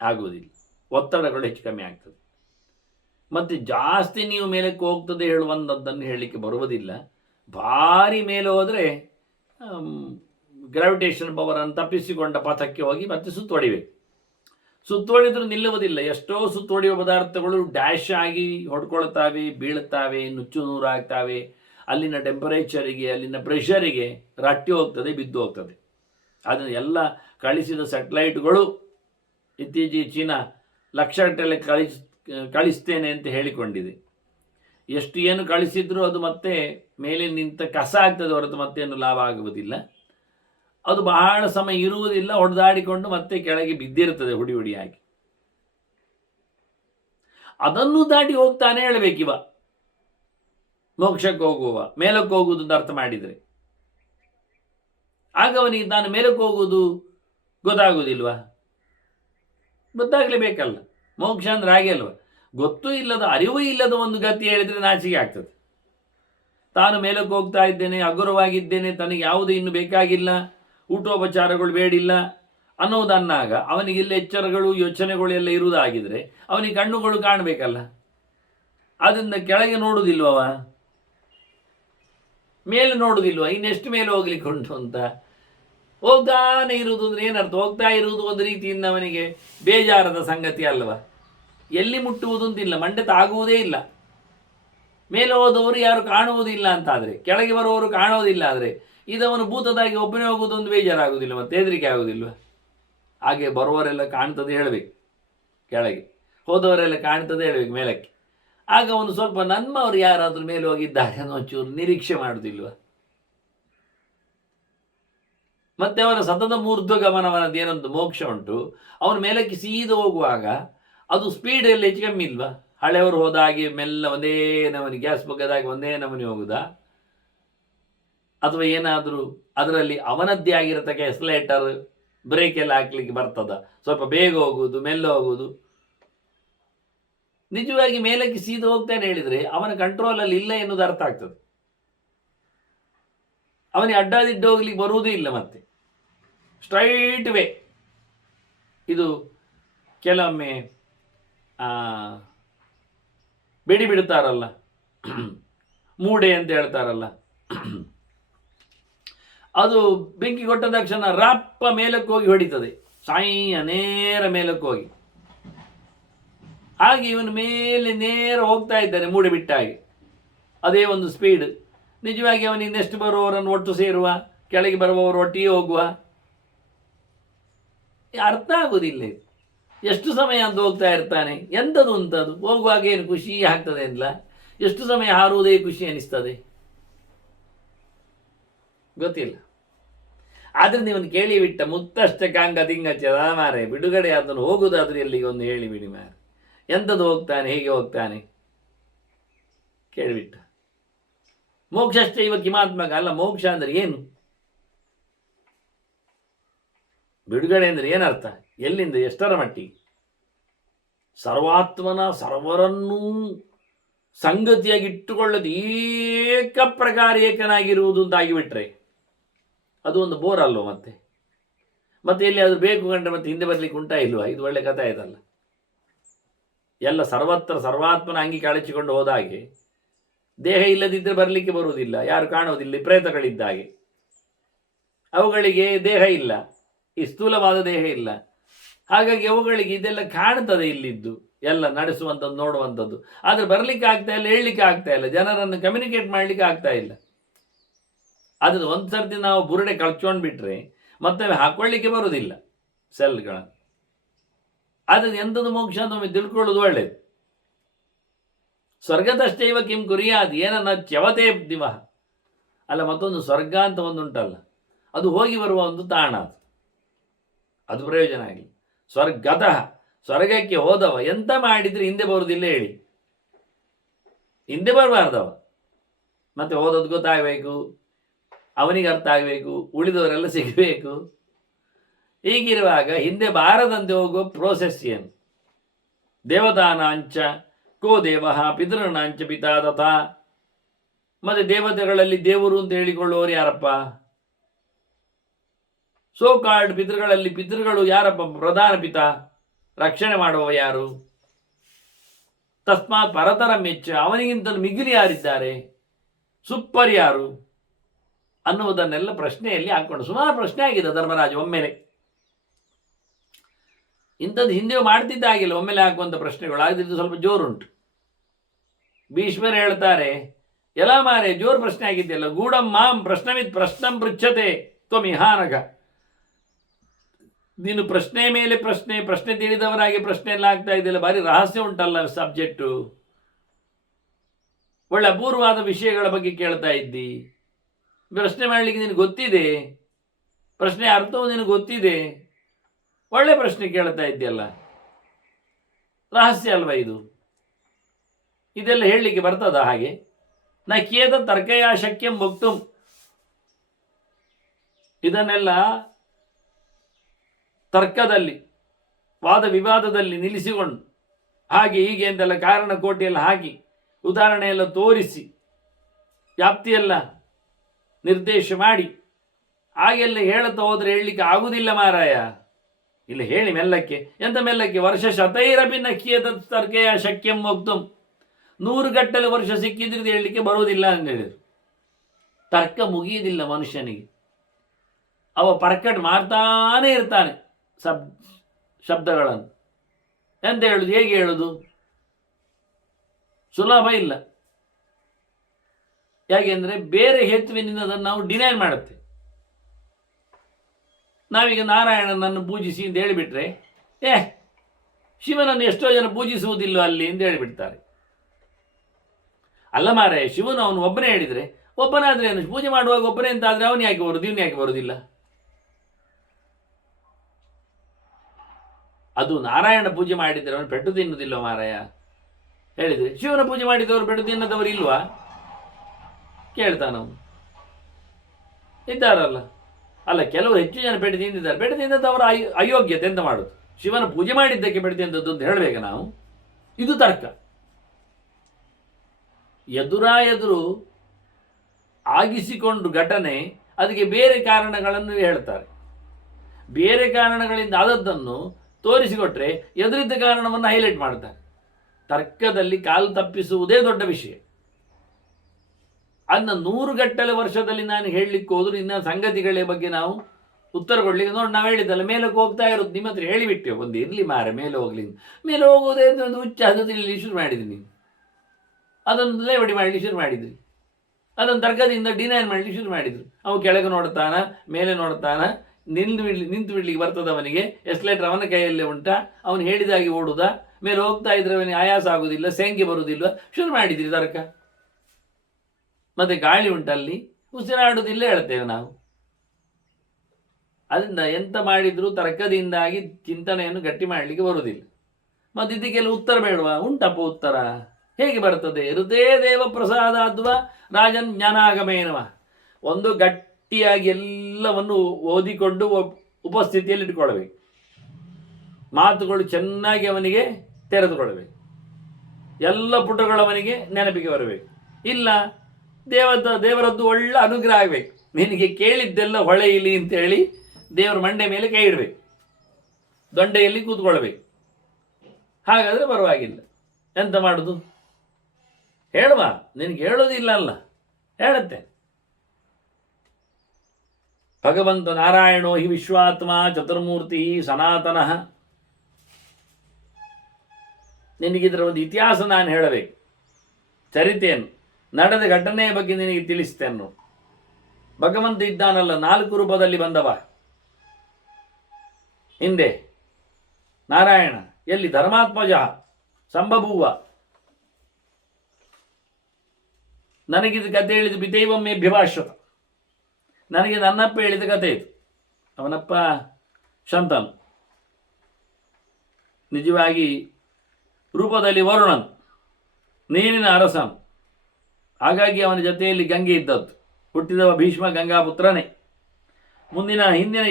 ಆಗುವುದಿಲ್ಲ. ಒತ್ತಡಗಳು ಹೆಚ್ಚು ಕಮ್ಮಿ ಆಗ್ತದೆ. ಮತ್ತು ಜಾಸ್ತಿ ನೀವು ಮೇಲಕ್ಕೆ ಹೋಗ್ತದೆ ಹೇಳುವಂಥದ್ದನ್ನು ಹೇಳಲಿಕ್ಕೆ ಬರುವುದಿಲ್ಲ. ಭಾರಿ ಮೇಲೆ ಹೋದರೆ ಗ್ರಾವಿಟೇಷನ್ ಪವರನ್ನು ತಪ್ಪಿಸಿಕೊಂಡ ಪಥಕ್ಕೆ ಹೋಗಿ ಮತ್ತೆ ಸುತ್ತುವಡಿಬೇಕು. ಸುತ್ತುವಡಿದರೂ ನಿಲ್ಲುವುದಿಲ್ಲ. ಎಷ್ಟೋ ಸುತ್ತುವಡಿಯುವ ಪದಾರ್ಥಗಳು ಡ್ಯಾಶ್ ಆಗಿ ಹೊಡ್ಕೊಳ್ತಾವೆ, ಬೀಳುತ್ತಾವೆ, ನುಚ್ಚು ನೂರಾಗ್ತಾವೆ. ಅಲ್ಲಿನ ಟೆಂಪರೇಚರಿಗೆ, ಅಲ್ಲಿನ ಪ್ರೆಷರಿಗೆ ರಟ್ಟಿ ಹೋಗ್ತದೆ, ಬಿದ್ದು ಹೋಗ್ತದೆ. ಅದನ್ನು ಎಲ್ಲ ಕಳಿಸಿದ ಸ್ಯಾಟಲೈಟ್ಗಳು ಇತ್ತೀಚೆಗೆ ಚೀನಾ ಲಕ್ಷಗಟ್ಟಲೆ ಕಳಿಸ್ತೇನೆ ಅಂತ ಹೇಳಿಕೊಂಡಿದೆ. ಎಷ್ಟು ಏನು ಕಳಿಸಿದ್ರೂ ಅದು ಮತ್ತೆ ಮೇಲೆ ನಿಂತ ಕಸ ಆಗ್ತದೆ ಹೊರತು ಮತ್ತೇನು ಲಾಭ ಆಗುವುದಿಲ್ಲ. ಅದು ಬಹಳ ಸಮಯ ಇರುವುದಿಲ್ಲ, ಹೊಡೆದಾಡಿಕೊಂಡು ಮತ್ತೆ ಕೆಳಗೆ ಬಿದ್ದಿರ್ತದೆ ಹುಡಿಯಾಗಿ. ಅದನ್ನು ದಾಟಿ ಹೋಗ್ತಾನೆ ಹೇಳಬೇಕಿವ ಮೋಕ್ಷಕ್ಕೆ ಹೋಗುವ, ಮೇಲಕ್ಕೆ ಹೋಗುವುದು ಅಂತ ಅರ್ಥ ಮಾಡಿದರೆ. ಆಗ ಅವನಿಗೆ ತಾನು ಮೇಲಕ್ಕೆ ಹೋಗುವುದು ಗೊತ್ತಾಗುವುದಿಲ್ವಾ? ಗೊತ್ತಾಗಲೇಬೇಕಲ್ಲ. ಮೋಕ್ಷ ಅಂದ್ರೆ ಹಾಗೆ ಅಲ್ವ? ಗೊತ್ತೂ ಇಲ್ಲದ, ಅರಿವು ಇಲ್ಲದ ಒಂದು ಗತಿ ಹೇಳಿದರೆ ನಾಚಿಕೆ ಆಗ್ತದೆ. ತಾನು ಮೇಲಕ್ಕೆ ಹೋಗ್ತಾ ಇದ್ದೇನೆ, ಹಗುರವಾಗಿದ್ದೇನೆ, ತನಗೆ ಯಾವುದು ಇನ್ನು ಬೇಕಾಗಿಲ್ಲ, ಊಟೋಪಚಾರಗಳು ಬೇಡಿಲ್ಲ ಅನ್ನೋದನ್ನಾಗ ಅವನಿಗೆ ಇಲ್ಲಿ ಎಚ್ಚರಗಳು, ಯೋಚನೆಗಳು ಎಲ್ಲ ಇರುವುದಾಗಿದ್ರೆ ಅವನಿಗೆ ಕಣ್ಣುಗಳು ಕಾಣಬೇಕಲ್ಲ. ಅದರಿಂದ ಕೆಳಗೆ ನೋಡುವುದಿಲ್ವವ, ಮೇಲೆ ನೋಡುವುದಿಲ್ವ, ಇನ್ನೆಷ್ಟು ಮೇಲೆ ಹೋಗ್ಲಿಕ್ಕೆ ಉಂಟು ಅಂತ. ಹೋಗ್ತಾನೆ ಇರುವುದು ಅಂದ್ರೆ ಏನರ್ಥ? ಹೋಗ್ತಾ ಇರುವುದು ಒಂದು ರೀತಿಯಿಂದ ಅವನಿಗೆ ಬೇಜಾರದ ಸಂಗತಿ ಅಲ್ವ? ಎಲ್ಲಿ ಮುಟ್ಟುವುದು ಅಂತಿಲ್ಲ, ಮಂಡೆ ತಾಗುವುದೇ ಇಲ್ಲ. ಮೇಲೆ ಹೋದವರು ಯಾರು ಕಾಣುವುದಿಲ್ಲ ಅಂತಾದರೆ, ಕೆಳಗೆ ಬರುವವರು ಕಾಣುವುದಿಲ್ಲ ಆದರೆ ಇದವನು ಭೂತದಾಗಿ ಒಬ್ಬನೇ ಹೋಗುವುದೊಂದು ಬೇಜಾರಾಗುವುದಿಲ್ಲ, ಮತ್ತೆ ಹೆದರಿಕೆ ಆಗುವುದಿಲ್ವ? ಹಾಗೆ ಬರುವವರೆಲ್ಲ ಕಾಣ್ತದೆ ಹೇಳಬೇಕು, ಕೆಳಗೆ ಹೋದವರೆಲ್ಲ ಕಾಣ್ತದೆ ಹೇಳಬೇಕು ಮೇಲಕ್ಕೆ. ಆಗ ಅವನು ಸ್ವಲ್ಪ ನನ್ಮವರು ಯಾರಾದರೂ ಮೇಲೆ ಹೋಗಿದ್ದಾರೆ ಅನ್ನೋ ಒಂಚೂರು ನಿರೀಕ್ಷೆ ಮಾಡುವುದಿಲ್ವ? ಮತ್ತೆ ಅವನ ಸತತ ಮೂರ್ಧ್ವಗಮನವನದ್ದು ಏನೊಂದು ಮೋಕ್ಷ ಉಂಟು, ಅವನು ಮೇಲಕ್ಕೆ ಸೀದ ಹೋಗುವಾಗ ಅದು ಸ್ಪೀಡಲ್ಲಿ ಹೆಚ್ಚು ಕಮ್ಮಿ ಇಲ್ವಾ? ಹಳೆಯವರು ಹೋದ ಹಾಗೆ ಮೆಲ್ಲ ಒಂದೇ ನಮನಿ ಗ್ಯಾಸ್ ಬಗ್ಗದಾಗಿ ಒಂದೇ ನಮನಿ ಹೋಗುದಾ? ಅಥವಾ ಏನಾದರೂ ಅದರಲ್ಲಿ ಅವನದ್ದೇ ಆಗಿರತಕ್ಕ ಎಸ್ಲೇಟರ್ ಬ್ರೇಕ್ ಎಲ್ಲ ಹಾಕ್ಲಿಕ್ಕೆ ಬರ್ತದ? ಸ್ವಲ್ಪ ಬೇಗ ಹೋಗುವುದು, ಮೆಲ್ಲ ಹೋಗುವುದು. ನಿಜವಾಗಿ ಮೇಲಕ್ಕೆ ಸೀದ ಹೋಗ್ತಾನೆ ಹೇಳಿದರೆ ಅವನ ಕಂಟ್ರೋಲಲ್ಲಿ ಇಲ್ಲ ಎನ್ನುವುದು ಅರ್ಥ ಆಗ್ತದೆ. ಅವನಿಗೆ ಅಡ್ಡಾದಿಡ್ಡ ಹೋಗ್ಲಿಕ್ಕೆ ಬರುವುದೇ ಇಲ್ಲ, ಮತ್ತೆ ಸ್ಟ್ರೈಟ್ ವೇ. ಇದು ಕೆಲವೊಮ್ಮೆ ಬೆಡಿ ಬಿಡ್ತಾರಲ್ಲ, ಮೂಡೆ ಅಂತ ಹೇಳ್ತಾರಲ್ಲ, ಅದು ಬೆಂಕಿ ಕೊಟ್ಟ ತಕ್ಷಣ ರಪ್ಪ ಮೇಲಕ್ಕೆ ಹೋಗಿ ಹೊಡಿತದೆ, ಸಾಯಿಯ ನೇರ ಮೇಲಕ್ಕೆ ಹೋಗಿ. ಹಾಗೆ ಇವನು ಮೇಲೆ ನೇರ ಹೋಗ್ತಾ ಇದ್ದಾನೆ ಮೂಡೆ ಬಿಟ್ಟ ಹಾಗೆ, ಅದೇ ಒಂದು ಸ್ಪೀಡ್. ನಿಜವಾಗಿ ಅವನು ಇನ್ನೆಷ್ಟು ಬರುವವರನ್ನು ಒಟ್ಟು ಸೇರುವ, ಕೆಳಗೆ ಬರುವವರು ಒಟ್ಟಿಗೆ ಹೋಗುವ, ಅರ್ಥ ಆಗುವುದಿಲ್ಲ. ಎಷ್ಟು ಸಮಯ ಅಂತ ಹೋಗ್ತಾ ಇರ್ತಾನೆ, ಎಂಥದ್ದು ಅಂತದು ಹೋಗುವಾಗ ಏನು ಖುಷಿ ಆಗ್ತದೆ ಇಲ್ಲ, ಎಷ್ಟು ಸಮಯ ಹಾರುವುದೇ ಖುಷಿ ಅನಿಸ್ತದೆ, ಗೊತ್ತಿಲ್ಲ. ಆದ್ರೆ ನೀವು ಕೇಳಿಬಿಟ್ಟ ಮುತ್ತಷ್ಟ ಕಾಂಗ ತಿಂಗಚ್ಚ ಮಾರೆ ಬಿಡುಗಡೆ ಅದನ್ನು ಹೋಗುದಾದ್ರೂ ಎಲ್ಲಿಗೆ ಒಂದು ಹೇಳಿಬಿಡಿ ಮಾರೆ, ಎಂಥದ್ದು ಹೋಗ್ತಾನೆ, ಹೇಗೆ ಹೋಗ್ತಾನೆ ಕೇಳಿಬಿಟ್ಟ. ಮೋಕ್ಷ ಅಷ್ಟೇ ಇವ ಕಿಮಾತ್ಮಕ ಅಲ್ಲ. ಮೋಕ್ಷ ಅಂದ್ರೆ ಏನು? ಬಿಡುಗಡೆ ಅಂದ್ರೆ ಏನರ್ಥ? ಎಲ್ಲಿಂದ ಎಷ್ಟರ ಮಟ್ಟಿಗೆ? ಸರ್ವಾತ್ಮನ ಸರ್ವರನ್ನೂ ಸಂಗತಿಯಾಗಿ ಇಟ್ಟುಕೊಳ್ಳೋದು, ಏಕ ಪ್ರಕಾರ ಏಕನಾಗಿರುವುದು ಅಂತ ಆಗಿಬಿಟ್ರೆ ಅದು ಒಂದು ಬೋರ್ ಅಲ್ವ? ಮತ್ತೆ ಎಲ್ಲಿ ಅದು ಬೇಕು ಕಂಡ್ರೆ ಮತ್ತೆ ಹಿಂದೆ ಬರ್ಲಿಕ್ಕೆ ಉಂಟಾ ಇಲ್ವಾ? ಇದು ಒಳ್ಳೆ ಕಥೆ ಆಯ್ತಲ್ಲ. ಎಲ್ಲ ಸರ್ವತ್ರ ಸರ್ವಾತ್ಮನ ಅಂಗಿ ಕಳಚಿಕೊಂಡು ಹೋದ ಹಾಗೆ ದೇಹ ಇಲ್ಲದಿದ್ದರೆ ಬರಲಿಕ್ಕೆ ಬರುವುದಿಲ್ಲ, ಯಾರು ಕಾಣುವುದಿಲ್ಲ. ಪ್ರೇತಗಳಿದ್ದ ಹಾಗೆ ಅವುಗಳಿಗೆ ದೇಹ ಇಲ್ಲ, ಈ ಸ್ಥೂಲವಾದ ದೇಹ ಇಲ್ಲ. ಹಾಗಾಗಿ ಅವುಗಳಿಗೆ ಇದೆಲ್ಲ ಕಾಣ್ತದೆ ಇಲ್ಲಿದ್ದು, ಎಲ್ಲ ನಡೆಸುವಂಥದ್ದು ನೋಡುವಂಥದ್ದು. ಆದರೆ ಬರಲಿಕ್ಕೆ ಆಗ್ತಾ ಇಲ್ಲ, ಹೇಳಲಿಕ್ಕೆ ಆಗ್ತಾ ಇಲ್ಲ, ಜನರನ್ನು ಕಮ್ಯುನಿಕೇಟ್ ಮಾಡಲಿಕ್ಕೆ ಆಗ್ತಾ ಇಲ್ಲ. ಅದನ್ನು ಒಂದು ಸರ್ತಿ ನಾವು ಬುರುಡೆ ಕಳ್ಕೊಂಡು ಬಿಟ್ರೆ ಮತ್ತೆ ಹಾಕೊಳ್ಳಿಕ್ಕೆ ಬರುವುದಿಲ್ಲ ಸೆಲ್ಗಳನ್ನು. ಆದರೆ ಎಂಥದ್ದು ಮೋಕ್ಷ ಅಂತ ಒಮ್ಮೆ ತಿಳ್ಕೊಳ್ಳೋದು ಒಳ್ಳೆಯದು. ಸ್ವರ್ಗದಷ್ಟೇವ ಕಿಂ ಕುರಿಯಾದ್ ಏನನ್ನ ಚ್ಯವತೆ ದಿವ ಅಲ್ಲ, ಮತ್ತೊಂದು ಸ್ವರ್ಗ ಅಂತ ಒಂದು ಉಂಟಲ್ಲ, ಅದು ಹೋಗಿ ಬರುವ ಒಂದು ತಾಣ, ಅದು ಪ್ರಯೋಜನ ಆಗಲಿ. ಸ್ವರ್ಗತಃ ಸ್ವರ್ಗಕ್ಕೆ ಹೋದವ ಎಂತ ಮಾಡಿದ್ರೆ ಹಿಂದೆ ಬರುವುದಿಲ್ಲ ಹೇಳಿ, ಹಿಂದೆ ಬರಬಾರ್ದವ. ಮತ್ತೆ ಹೋದದ್ದು ಗೊತ್ತಾಗಬೇಕು, ಅವನಿಗೆ ಅರ್ಥ ಆಗಬೇಕು, ಉಳಿದವರೆಲ್ಲ ಸಿಗಬೇಕು. ಹೀಗಿರುವಾಗ ಹಿಂದೆ ಬಾರದಂತೆ ಹೋಗುವ ಪ್ರೋಸೆಸ್ ಏನು? ದೇವತಾನಾಂಚ ಕೋ ದೇವ ಪಿತೃನಾಂಚ ಪಿತಾ ತಥಾ. ಮತ್ತೆ ದೇವತೆಗಳಲ್ಲಿ ದೇವರು ಅಂತ ಹೇಳಿಕೊಳ್ಳುವವರು ಯಾರಪ್ಪ? ಸೋ ಕಾರ್ಡ್ ಪಿತೃಗಳಲ್ಲಿ ಪಿತೃಗಳು ಯಾರಪ್ಪ? ಪ್ರಧಾನ ಪಿತ, ರಕ್ಷಣೆ ಮಾಡುವ ಯಾರು? ತಸ್ಮಾತ್ ಪರತರ ಮೆಚ್ಚ, ಅವನಿಗಿಂತಲೂ ಮಿಗಿಲಿ ಯಾರಿದ್ದಾರೆ? ಸುಪ್ಪರ್ ಯಾರು ಅನ್ನುವುದನ್ನೆಲ್ಲ ಪ್ರಶ್ನೆಯಲ್ಲಿ ಹಾಕೊಂಡು ಸುಮಾರು ಪ್ರಶ್ನೆ ಆಗಿದೆ ಧರ್ಮರಾಜ ಒಮ್ಮೆಲೆ. ಇಂಥದ್ದು ಹಿಂದೆ ಮಾಡ್ತಿದ್ದ ಆಗಿಲ್ಲ ಒಮ್ಮೆಲೆ ಹಾಕುವಂಥ ಪ್ರಶ್ನೆಗಳು, ಆಗಿದ್ದು ಸ್ವಲ್ಪ ಜೋರುಂಟು. ಭೀಷ್ಮರು ಹೇಳ್ತಾರೆ, ಎಲ್ಲ ಮಾರೆ ಜೋರು ಪ್ರಶ್ನೆ ಆಗಿದೆಯಲ್ಲ, ಗೂಢಂ ಮಾಂ ಪ್ರಶ್ನವಿತ್ ಪ್ರಶ್ನಂ ಪೃಚ್ಛತೆ ತ್ವಮಿಹಾನಗ. ನೀನು ಪ್ರಶ್ನೆ ಮೇಲೆ ಪ್ರಶ್ನೆ, ಪ್ರಶ್ನೆ ತಿಳಿದವರಾಗಿ ಪ್ರಶ್ನೆ ಎಲ್ಲ ಆಗ್ತಾ ಇದೆಯಲ್ಲ, ಭಾರಿ ರಹಸ್ಯ ಉಂಟಲ್ಲ ಸಬ್ಜೆಕ್ಟು. ಒಳ್ಳೆ ಅಪೂರ್ವವಾದ ವಿಷಯಗಳ ಬಗ್ಗೆ ಕೇಳ್ತಾ ಇದ್ದಿ, ಪ್ರಶ್ನೆ ಮಾಡಲಿಕ್ಕೆ ನಿನಗೆ ಗೊತ್ತಿದೆ, ಪ್ರಶ್ನೆ ಅರ್ಥವು ನಿನಗೆ ಗೊತ್ತಿದೆ, ಒಳ್ಳೆ ಪ್ರಶ್ನೆ ಕೇಳ್ತಾ ಇದ್ದೀಯಲ್ಲ, ರಹಸ್ಯ ಅಲ್ವಾ ಇದು? ಇದೆಲ್ಲ ಹೇಳಲಿಕ್ಕೆ ಬರ್ತದ? ಹಾಗೆ ನ ಕೇದ ತರ್ಕಯ ಶಕ್ಯಂ ವಕ್ತುಂ, ಇದನ್ನೆಲ್ಲ ತರ್ಕದಲ್ಲಿ ವಾದ ವಿವಾದದಲ್ಲಿ ನಿಲ್ಲಿಸಿಕೊಂಡು ಹಾಗೆ ಹೀಗೆ ಅಂತೆಲ್ಲ ಕಾರಣ ಕೋಟಿಯೆಲ್ಲ ಹಾಕಿ ಉದಾಹರಣೆ ಎಲ್ಲ ತೋರಿಸಿ ವ್ಯಾಪ್ತಿಯೆಲ್ಲ ನಿರ್ದೇಶ ಮಾಡಿ ಹಾಗೆಲ್ಲ ಹೇಳುತ್ತಾ ಹೋದರೆ ಹೇಳಲಿಕ್ಕೆ ಆಗುವುದಿಲ್ಲ ಮಾರಾಯ. ಇಲ್ಲ ಹೇಳಿ ಮೆಲ್ಲಕ್ಕೆ. ಎಂತ ಮೆಲ್ಲಕ್ಕೆ? ವರ್ಷ ಶತೈರಪಿ ನಕ್ಕಿಯತ ತರ್ಕೆಯ ಶಕ್ಯಂ ವಕ್ತುಂ, 100 ಗಟ್ಟಲೆ ವರ್ಷ ಸಿಕ್ಕಿದ್ರೆ ಹೇಳಲಿಕ್ಕೆ ಬರುವುದಿಲ್ಲ ಅಂತ ಹೇಳಿದರು. ತರ್ಕ ಮುಗಿಯುವುದಿಲ್ಲ ಮನುಷ್ಯನಿಗೆ, ಅವ ಪರ್ಕಟ್ ಮಾಡ್ತಾನೇ ಇರ್ತಾನೆ ಶಬ್ದಗಳನ್ನು. ಎಂತ ಹೇಳುದು? ಹೇಗೆ ಹೇಳುದು? ಸುಲಭ ಇಲ್ಲ. ಯಾಕೆಂದ್ರೆ ಬೇರೆ ಹೇತುವಿನಿಂದ ಅದನ್ನು ನಾವು ಡಿನೈ ಮಾಡುತ್ತೆ. ನಾವೀಗ ನಾರಾಯಣನನ್ನು ಪೂಜಿಸಿ ಅಂತ ಹೇಳಿಬಿಟ್ರೆ, ಶಿವನನ್ನು ಎಷ್ಟೋ ಜನ ಪೂಜಿಸುವುದಿಲ್ಲ ಅಲ್ಲಿ ಅಂತ ಹೇಳಿಬಿಡ್ತಾರೆ. ಅಲ್ಲ ಮಾರೆ, ಶಿವನು ಅವನು ಒಬ್ಬನೇ ಹೇಳಿದ್ರೆ ಒಬ್ಬನಾದ್ರೆ ಏನು? ಪೂಜೆ ಮಾಡುವಾಗ ಒಬ್ಬನೇ ಅಂತ ಆದ್ರೆ ಅವನು ಯಾಕೆ ಬರುದು, ಇವನು ಯಾಕೆ ಬರುವುದಿಲ್ಲ? ಅದು ನಾರಾಯಣ ಪೂಜೆ ಮಾಡಿದ್ರೆ ಅವನು ಪೆಟ್ಟು ತಿನ್ನುವುದಿಲ್ಲ ಮಾರಾಯ ಹೇಳಿದ್ರೆ. ಶಿವನ ಪೂಜೆ ಮಾಡಿದವರು ಪೆಟ್ಟು ತಿನ್ನದವರು ಇಲ್ವಾ? ಕೇಳ್ತಾನವನು. ಇದ್ದಾರಲ್ಲ. ಅಲ್ಲ, ಕೆಲವರು ಹೆಚ್ಚು ಜನ ಪೆಟ್ಟು ತಿಂದಿದ್ದಾರೆ. ಪೆಟ್ಟು ತಿಂದವರು ಅಯೋಗ್ಯತೆ ಎಂತ ಮಾಡುದು? ಶಿವನ ಪೂಜೆ ಮಾಡಿದ್ದಕ್ಕೆ ಪೆಟ್ಟು ತಿಂದದ್ದು ಅಂತ ಹೇಳಬೇಕು ನಾವು? ಇದು ತರ್ಕ. ಎದುರು ಆಗಿಸಿಕೊಂಡು ಘಟನೆ, ಅದಕ್ಕೆ ಬೇರೆ ಕಾರಣಗಳನ್ನು ಹೇಳ್ತಾರೆ. ಬೇರೆ ಕಾರಣಗಳಿಂದ ಆದದ್ದನ್ನು ತೋರಿಸಿಕೊಟ್ರೆ ಎದುರಿದ್ದ ಕಾರಣವನ್ನು ಹೈಲೈಟ್ ಮಾಡ್ತಾರೆ. ತರ್ಕದಲ್ಲಿ ಕಾಲು ತಪ್ಪಿಸುವುದೇ ದೊಡ್ಡ ವಿಷಯ. ಅದನ್ನ 100 ಗಟ್ಟಲೆ ವರ್ಷದಲ್ಲಿ ನಾನು ಹೇಳಲಿಕ್ಕೆ ಹೋದ್ರು ಇನ್ನ ಸಂಗತಿಗಳ ಬಗ್ಗೆ ನಾವು ಉತ್ತರ ಕೊಡ್ಲಿಕ್ಕೆ ನೋಡಿ. ನಾವು ಹೇಳಿದ್ದಲ್ಲ, ಮೇಲಕ್ಕೆ ಹೋಗ್ತಾ ಇರೋದು ನಿಮ್ಮ ಹತ್ರ ಹೇಳಿಬಿಟ್ಟೆವು. ಒಂದು ಇರಲಿ ಮಾರೆ, ಮೇಲೆ ಹೋಗ್ಲಿ. ಮೇಲೆ ಹೋಗೋದೇ ಒಂದು ಹುಚ್ಚ ಅದು ಇಲ್ಲಿ ಶುರು ಮಾಡಿದ್ರಿ ನೀವು. ಅದೊಂದು ಲೇವಡಿ ಮಾಡಲಿ ಶುರು ಮಾಡಿದ್ರಿ. ಅದನ್ನು ತರ್ಕದಿಂದ ಡಿನೈನ್ ಮಾಡಲಿಕ್ಕೆ ಶುರು ಮಾಡಿದ್ರು. ಅವು ಕೆಳಗೆ ನೋಡ್ತಾನ, ಮೇಲೆ ನೋಡ್ತಾನ, ನಿಂತು ಬಿಡ್ಲಿಕ್ಕೆ ಬರ್ತದ ಅವನಿಗೆ? ಎಸ್ಲೇಟರ್ ಅವನ ಕೈಯಲ್ಲೇ ಉಂಟಾ? ಅವನು ಹೇಳಿದಾಗಿ ಓಡುದ? ಮೇಲೆ ಹೋಗ್ತಾ ಇದ್ರೆ ಅವನಿಗೆ ಆಯಾಸ ಆಗುದಿಲ್ಲ, ಸೆಂಗೆ ಬರುವುದಿಲ್ವ? ಶುರು ಮಾಡಿದ್ರಿ ತರ್ಕ. ಮತ್ತೆ ಗಾಳಿ ಉಂಟಲ್ಲಿ, ಉಸಿರಾಡುವುದಿಲ್ಲ ಹೇಳ್ತೇವೆ ನಾವು. ಅದರಿಂದ ಎಂತ ಮಾಡಿದ್ರು ತರ್ಕದಿಂದಾಗಿ ಚಿಂತನೆಯನ್ನು ಗಟ್ಟಿ ಮಾಡಲಿಕ್ಕೆ ಬರುವುದಿಲ್ಲ. ಮತ್ತೆ ಇದಕ್ಕೆಲ್ಲ ಉತ್ತರ ಬೇಡವಾ? ಉಂಟಪ್ಪ ಉತ್ತರ. ಹೇಗೆ ಬರ್ತದೆ? ಋತೇ ದೇವ ಪ್ರಸಾದ ಅಥವಾ ರಾಜನ್ ಜ್ಞಾನಾಗಮೇನವ. ಒಂದು ಗಟ್ಟಿಯಾಗಿ ಎಲ್ಲವನ್ನು ಓದಿಕೊಂಡು ಉಪಸ್ಥಿತಿಯಲ್ಲಿ ಇಟ್ಕೊಳ್ಬೇಕು. ಮಾತುಗಳು ಚೆನ್ನಾಗಿ ಅವನಿಗೆ ತೆರೆದುಕೊಳ್ಬೇಕು. ಎಲ್ಲ ಪುಟಗಳವನಿಗೆ ನೆನಪಿಗೆ ಬರಬೇಕು. ಇಲ್ಲ, ದೇವರದ್ದು ಒಳ್ಳೆ ಅನುಗ್ರಹ ಆಗಬೇಕು. ನಿನಗೆ ಕೇಳಿದ್ದೆಲ್ಲ ಹೊಳೆಯಲಿ ಅಂತೇಳಿ ದೇವರ ಮಂಡೆ ಮೇಲೆ ಕೈ ಇಡಬೇಕು, ದೊಂಡೆಯಲ್ಲಿ ಕೂತ್ಕೊಳ್ಬೇಕು. ಹಾಗಾದರೆ ಪರವಾಗಿಲ್ಲ. ಎಂತ ಮಾಡುದು? ಹೇಳುವ, ನಿನಗೆ ಹೇಳೋದಿಲ್ಲ ಅಲ್ಲ, ಹೇಳುತ್ತೆ. ಭಗವಂತ ನಾರಾಯಣೋ ಹಿ ವಿಶ್ವಾತ್ಮ ಚತುರ್ಮೂರ್ತಿ ಸನಾತನಃ. ನಿನಗಿದರ ಒಂದು ಇತಿಹಾಸ ನಾನು ಹೇಳಬೇಕು, ಚರಿತೆಯನ್ನು, ನಡೆದ ಘಟನೆಯ ಬಗ್ಗೆ ನಿನಗೆ ತಿಳಿಸ್ತೇನೆ. ಭಗವಂತ ಇದ್ದಾನಲ್ಲ, 4 ರೂಪದಲ್ಲಿ ಬಂದವ. ಹಿಂದೆ ನಾರಾಯಣ ಎಲ್ಲಿ? ಧರ್ಮಾತ್ಮಜ ಸಂಬಭೂವ. ನನಗಿದು ಕತೆ ಹೇಳಿದ ಪಿತೈವಮ್ಮೆ ಅಭ್ಯಭಾಷತ. ನನಗೆ ನನ್ನಪ್ಪ ಹೇಳಿದ ಕತೆ ಇದು. ಅವನಪ್ಪ ಶಂತನು, ನಿಜವಾಗಿ ರೂಪದಲ್ಲಿ ವರುಣನ್, ನೀರಿನ ಅರಸನು. ಹಾಗಾಗಿ ಅವನ ಜೊತೆಯಲ್ಲಿ ಗಂಗೆ ಇದ್ದದ್ದು. ಹುಟ್ಟಿದವ ಭೀಷ್ಮ ಗಂಗಾಪುತ್ರನೇ. ಹಿಂದಿನ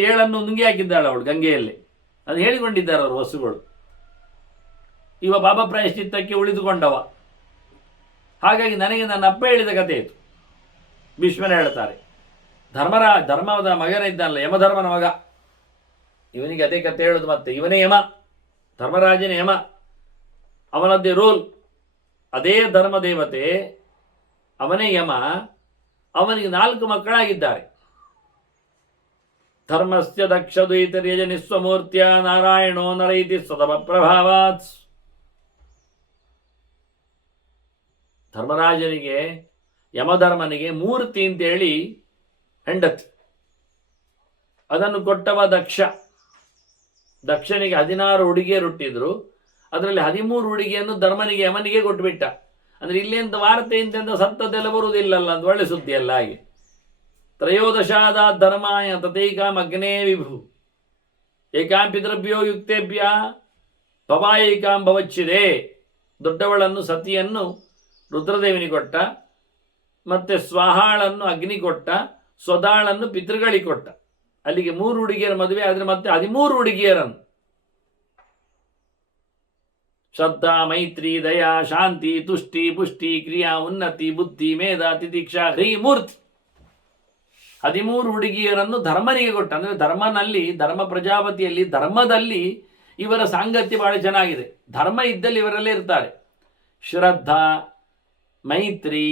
7 ನುಂಗಿ ಹಾಕಿದ್ದಾಳೆ ಅವಳು ಗಂಗೆಯಲ್ಲಿ. ಅದು ಹೇಳಿಕೊಂಡಿದ್ದಾರೆ ಅವರು ವಸ್ತುಗಳು. ಇವ ಪಾಪ ಪ್ರಾಯಶ್ಚಿತ್ತಕ್ಕೆ ಉಳಿದುಕೊಂಡವ. ಹಾಗಾಗಿ ನನಗೆ ನನ್ನ ಅಪ್ಪ ಹೇಳಿದ ಕಥೆ ಇತ್ತು. ಭೀಷ್ಮನ ಹೇಳ್ತಾರೆ, ಧರ್ಮದ ಮಗನ ಇದ್ದಾನಲ್ಲ, ಯಮಧರ್ಮನ ಮಗ, ಇವನಿಗೆ ಅದೇ ಕಥೆ ಹೇಳೋದು. ಮತ್ತೆ ಇವನೇ ಯಮ, ಧರ್ಮರಾಜನೇ ಯಮ, ಅವನದ್ದೇ ರೋಲ್. ಅದೇ ಧರ್ಮದೇವತೆ, ಅವನೇ ಯಮ. ಅವನಿಗೆ 4 ಮಕ್ಕಳಾಗಿದ್ದಾರೆ. ಧರ್ಮಸ್ಯ ದಕ್ಷದ್ವೈತರ್ಯಜ ನಿಸ್ವಮೂರ್ತ್ಯ ನಾರಾಯಣೋ ನರೈತಿ ಸದಮ ಪ್ರಭಾವಾತ್. ಧರ್ಮರಾಜನಿಗೆ, ಯಮಧರ್ಮನಿಗೆ ಮೂರ್ತಿ ಅಂತೇಳಿ ಹೆಂಡತಿ. ಅದನ್ನು ಕೊಟ್ಟವ ದಕ್ಷ. ದಕ್ಷನಿಗೆ 16 ಹುಡುಗಿಯರು ಹುಟ್ಟಿದ್ರು. ಅದರಲ್ಲಿ 13 ಹುಡುಗಿಯನ್ನು ಧರ್ಮನಿಗೆ, ಯಮನಿಗೆ ಕೊಟ್ಟುಬಿಟ್ಟ. ಅಂದ್ರೆ ಇಲ್ಲೆಂತ ವಾರ್ತೆ ಇಂತೆಂತ ಸತ್ತದೆಲ್ಲ ಬರುವುದಿಲ್ಲಲ್ಲ ಅಂತ ಒಳ್ಳೆ ಸುದ್ದಿ ಅಲ್ಲ. ಹಾಗೆ ತ್ರಯೋದಶಾದ ಧರ್ಮಾಯ ತಥೈಕಾಂ ಅಗ್ನೇ ವಿಭು ಏಕಾಂ ಪಿತೃಭ್ಯೋ ಯುಕ್ತೇಭ್ಯ ಭವಾಯೈಕಾಂ ಭವಚ್ಚಿದೆ. ದೊಡ್ಡವಳನ್ನು ಸತಿಯನ್ನು ರುದ್ರದೇವನಿಗೆ ಕೊಟ್ಟ, ಮತ್ತೆ ಸ್ವಾಹಾಳನ್ನು ಅಗ್ನಿ ಕೊಟ್ಟ, ಸ್ವದಾಳನ್ನು ಪಿತೃಗಳಿಗೆ ಕೊಟ್ಟ. ಅಲ್ಲಿಗೆ 3 ಹುಡುಗಿಯರ ಮದುವೆ. ಆದರೆ ಮತ್ತೆ 13 ಹುಡುಗಿಯರನ್ನು ಶ್ರದ್ಧಾ, ಮೈತ್ರಿ, ದಯಾ, ಶಾಂತಿ, ತುಷ್ಟಿ, ಪುಷ್ಟಿ, ಕ್ರಿಯಾ, ಉನ್ನತಿ, ಬುದ್ಧಿ, ಮೇಧ, ತಿತಿಕ್ಷಾ, ಹ್ರೀ, ಮೂರ್ತಿ 13 ಹುಡುಗಿಯರನ್ನು ಧರ್ಮನಿಗೆ ಕೊಟ್ಟ. ಅಂದರೆ ಧರ್ಮನಲ್ಲಿ, ಧರ್ಮ ಪ್ರಜಾಪತಿಯಲ್ಲಿ, ಧರ್ಮದಲ್ಲಿ ಇವರ ಸಾಂಗತ್ಯ ಬಹಳ ಚೆನ್ನಾಗಿದೆ. ಧರ್ಮ ಇದ್ದಲ್ಲಿ ಇವರಲ್ಲೇ ಇರ್ತಾರೆ. ಶ್ರದ್ಧಾ, ಮೈತ್ರಿ,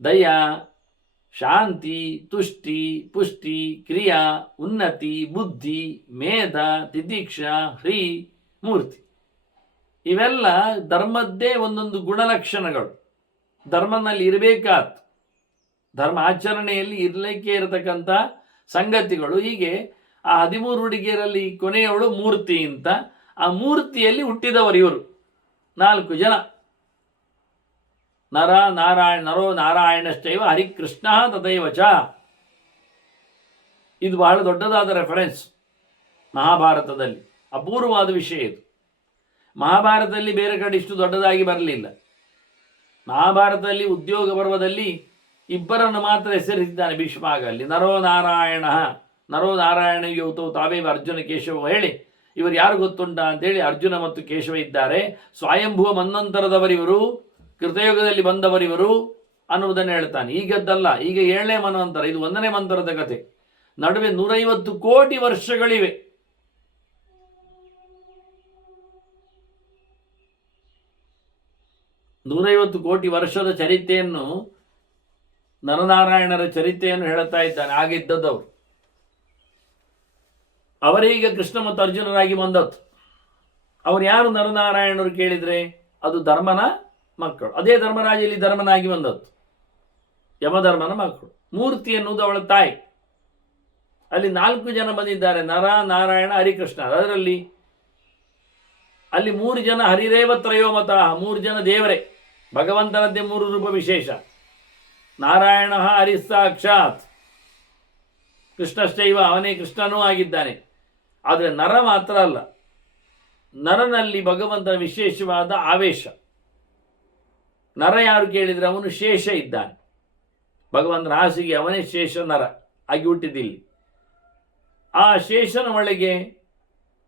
ದಯಾ, ಶಾಂತಿ, ತುಷ್ಟಿ, ಪುಷ್ಟಿ, ಕ್ರಿಯಾ, ಉನ್ನತಿ, ಬುದ್ಧಿ, ಮೇಧ, ತಿತಿಕ್ಷಾ, ಹ್ರೀ, ಮೂರ್ತಿ. ಇವೆಲ್ಲ ಧರ್ಮದ್ದೇ ಒಂದೊಂದು ಗುಣಲಕ್ಷಣಗಳು, ಧರ್ಮನಲ್ಲಿ ಇರಬೇಕಾದ ಧರ್ಮ ಆಚರಣೆಯಲ್ಲಿ ಇರಲಿಕ್ಕೆ ಇರತಕ್ಕಂಥ ಸಂಗತಿಗಳು. ಹೀಗೆ ಆ 13 ಹುಡುಗಿಯರಲ್ಲಿ ಕೊನೆಯವಳು ಮೂರ್ತಿ ಅಂತ. ಆ ಮೂರ್ತಿಯಲ್ಲಿ ಹುಟ್ಟಿದವರು ಇವರು 4 ಜನ. ನರೋ ನಾರಾಯಣಶ್ಚೈವ ಹರಿಕೃಷ್ಣ ತಥೈವ ಚ. ಇದು ಬಹಳ ದೊಡ್ಡದಾದ ರೆಫರೆನ್ಸ್ ಮಹಾಭಾರತದಲ್ಲಿ, ಅಪೂರ್ವವಾದ ವಿಷಯ ಇದು. ಮಹಾಭಾರತದಲ್ಲಿ ಬೇರೆ ಕಡೆ ಇಷ್ಟು ದೊಡ್ಡದಾಗಿ ಬರಲಿಲ್ಲ. ಮಹಾಭಾರತದಲ್ಲಿ ಉದ್ಯೋಗ ಪರ್ವದಲ್ಲಿ ಇಬ್ಬರನ್ನು ಮಾತ್ರ ಹೆಸರಿಸಿದ್ದಾನೆ ಭೀಷ್ಮಾಗ. ಅಲ್ಲಿ ನರೋ ನಾರಾಯಣ ಯುವತು ತಾವೇವ ಅರ್ಜುನ ಕೇಶವ ಹೇಳಿ, ಇವರು ಯಾರು ಗೊತ್ತುಂಟ ಅಂತೇಳಿ ಅರ್ಜುನ ಮತ್ತು ಕೇಶವ ಇದ್ದಾರೆ. ಸ್ವಯಂಭುವ ಮನ್ವಂತರದವರಿವರು, ಕೃತಯುಗದಲ್ಲಿ ಬಂದವರಿವರು ಅನ್ನುವುದನ್ನು ಹೇಳ್ತಾನೆ. ಈಗದ್ದಲ್ಲ, ಈಗ 7ನೇ ಮನ್ವಂತರ, ಇದು 1ನೇ ಮಂತರದ ಕಥೆ. ನಡುವೆ 150 ಕೋಟಿ ವರ್ಷಗಳಿವೆ. ಕೋಟಿ ವರ್ಷದ ಚರಿತ್ರೆಯನ್ನು, ನರನಾರಾಯಣರ ಚರಿತ್ರೆಯನ್ನು ಹೇಳುತ್ತಾ ಇದ್ದಾನೆ. ಆಗಿದ್ದದವರು ಅವರೀಗ ಕೃಷ್ಣ ಮತ್ತು ಅರ್ಜುನರಾಗಿ ಬಂದದ್ದು. ಅವರು ಯಾರು ನರನಾರಾಯಣರು ಕೇಳಿದರೆ ಅದು ಧರ್ಮನ ಮಕ್ಕಳು. ಅದೇ ಧರ್ಮರಾಜ ಇಲ್ಲಿ ಧರ್ಮನಾಗಿ ಬಂದದ್ದು, ಯಮಧರ್ಮನ ಮಕ್ಕಳು. ಮೂರ್ತಿ ಎನ್ನುವುದು ಅವಳ ತಾಯಿ. ಅಲ್ಲಿ 4 ಜನ ಬಂದಿದ್ದಾರೆ, ನರ, ನಾರಾಯಣ, ಹರಿಕೃಷ್ಣ. ಅದರಲ್ಲಿ ಅಲ್ಲಿ 3 ಜನ ಹರಿರೇವ ತ್ರಯೋಮತಃ, 3 ಜನ ದೇವರೇ, ಭಗವಂತನದ್ದೇ 3 ರೂಪ ವಿಶೇಷ. ನಾರಾಯಣ ಹರಿ ಸಾಕ್ಷಾತ್, ಕೃಷ್ಣಶ್ಚೈವ, ಅವನೇ ಕೃಷ್ಣನೂ ಆಗಿದ್ದಾನೆ. ಆದರೆ ನರ ಮಾತ್ರ ಅಲ್ಲ, ನರನಲ್ಲಿ ಭಗವಂತನ ವಿಶೇಷವಾದ ಆವೇಶ. ನರ ಯಾರು ಕೇಳಿದರೆ ಅವನು ಶೇಷ ಇದ್ದಾನೆ. ಭಗವಂತನ ಹಾಸಿಗೆ ಅವನೇ ಶೇಷ ನರ ಆಗಿ ಹುಟ್ಟಿದ್ದಿಲ್ಲಿ. ಆ ಶೇಷನ ಒಳಗೆ,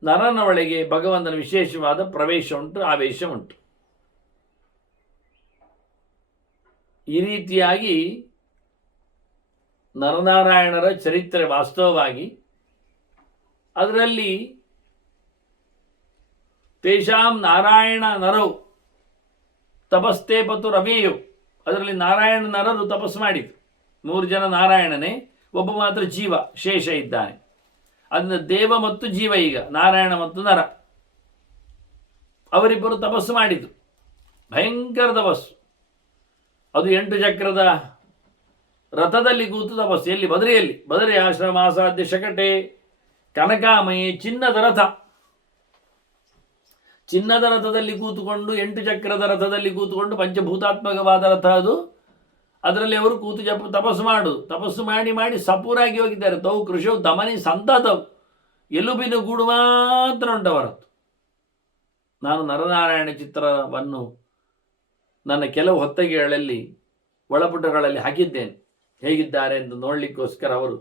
ನರನ ಒಳಗೆ ಭಗವಂತನ ವಿಶೇಷವಾದ ಪ್ರವೇಶ ಉಂಟು, ಆವೇಶ ಉಂಟು. ಈ ರೀತಿಯಾಗಿ ನರನಾರಾಯಣರ ಚರಿತ್ರೆ ವಾಸ್ತವವಾಗಿ ಅದರಲ್ಲಿ ತೇಷಾಂ ನಾರಾಯಣ ನರವು ತಪಸ್ತೆ ಪತು ರಮೇಯು. ಅದರಲ್ಲಿ ನಾರಾಯಣ ನರರು ತಪಸ್ಸು ಮಾಡಿದರು. 3 ಜನ ನಾರಾಯಣನೇ, ಒಬ್ಬ ಮಾತ್ರ ಜೀವ ಶೇಷ ಇದ್ದಾನೆ. ಅದನ್ನ ದೇವ ಮತ್ತು ಜೀವ, ಈಗ ನಾರಾಯಣ ಮತ್ತು ನರ ಅವರಿಬ್ಬರು ತಪಸ್ಸು ಮಾಡಿದರು. ಭಯಂಕರ ತಪಸ್ಸು. ಅದು 8 ಚಕ್ರದ ರಥದಲ್ಲಿ ಕೂತು ತಪಸ್ಸು. ಎಲ್ಲಿ? ಬದರಿಯಲ್ಲಿ. ಬದರಿ ಆಶ್ರಮ ಸಾಧ್ಯ ಶಕಟೆ ಕನಕಾಮಯಿ, ಚಿನ್ನದ ರಥ. ಚಿನ್ನದ ರಥದಲ್ಲಿ ಕೂತುಕೊಂಡು, 8 ಚಕ್ರದ ರಥದಲ್ಲಿ ಕೂತುಕೊಂಡು, ಪಂಚಭೂತಾತ್ಮಕವಾದ ರಥ ಅದು. ಅದರಲ್ಲಿ ಅವರು ಕೂತು ತಪಸ್ಸು ಮಾಡುದು. ತಪಸ್ಸು ಮಾಡಿ ಮಾಡಿ ಸಪೂರಾಗಿ ಹೋಗಿದ್ದಾರೆ. ತೌ ಕೃಷವು ದಮನಿ ಸಂತತವು, ಎಲುಬಿನ ಗೂಡು ಮಾತ್ರ ಉಂಟವರದ್ದು. ನಾನು ನರನಾರಾಯಣ ಚಿತ್ರವನ್ನು ನನ್ನ ಕೆಲವು ಹೊತ್ತಗೆಗಳಲ್ಲಿ ಒಳಪುಟಗಳಲ್ಲಿ ಹಾಕಿದ್ದೇನೆ, ಹೇಗಿದ್ದಾರೆ ಎಂದು ನೋಡಲಿಕ್ಕೋಸ್ಕರ. ಅವರು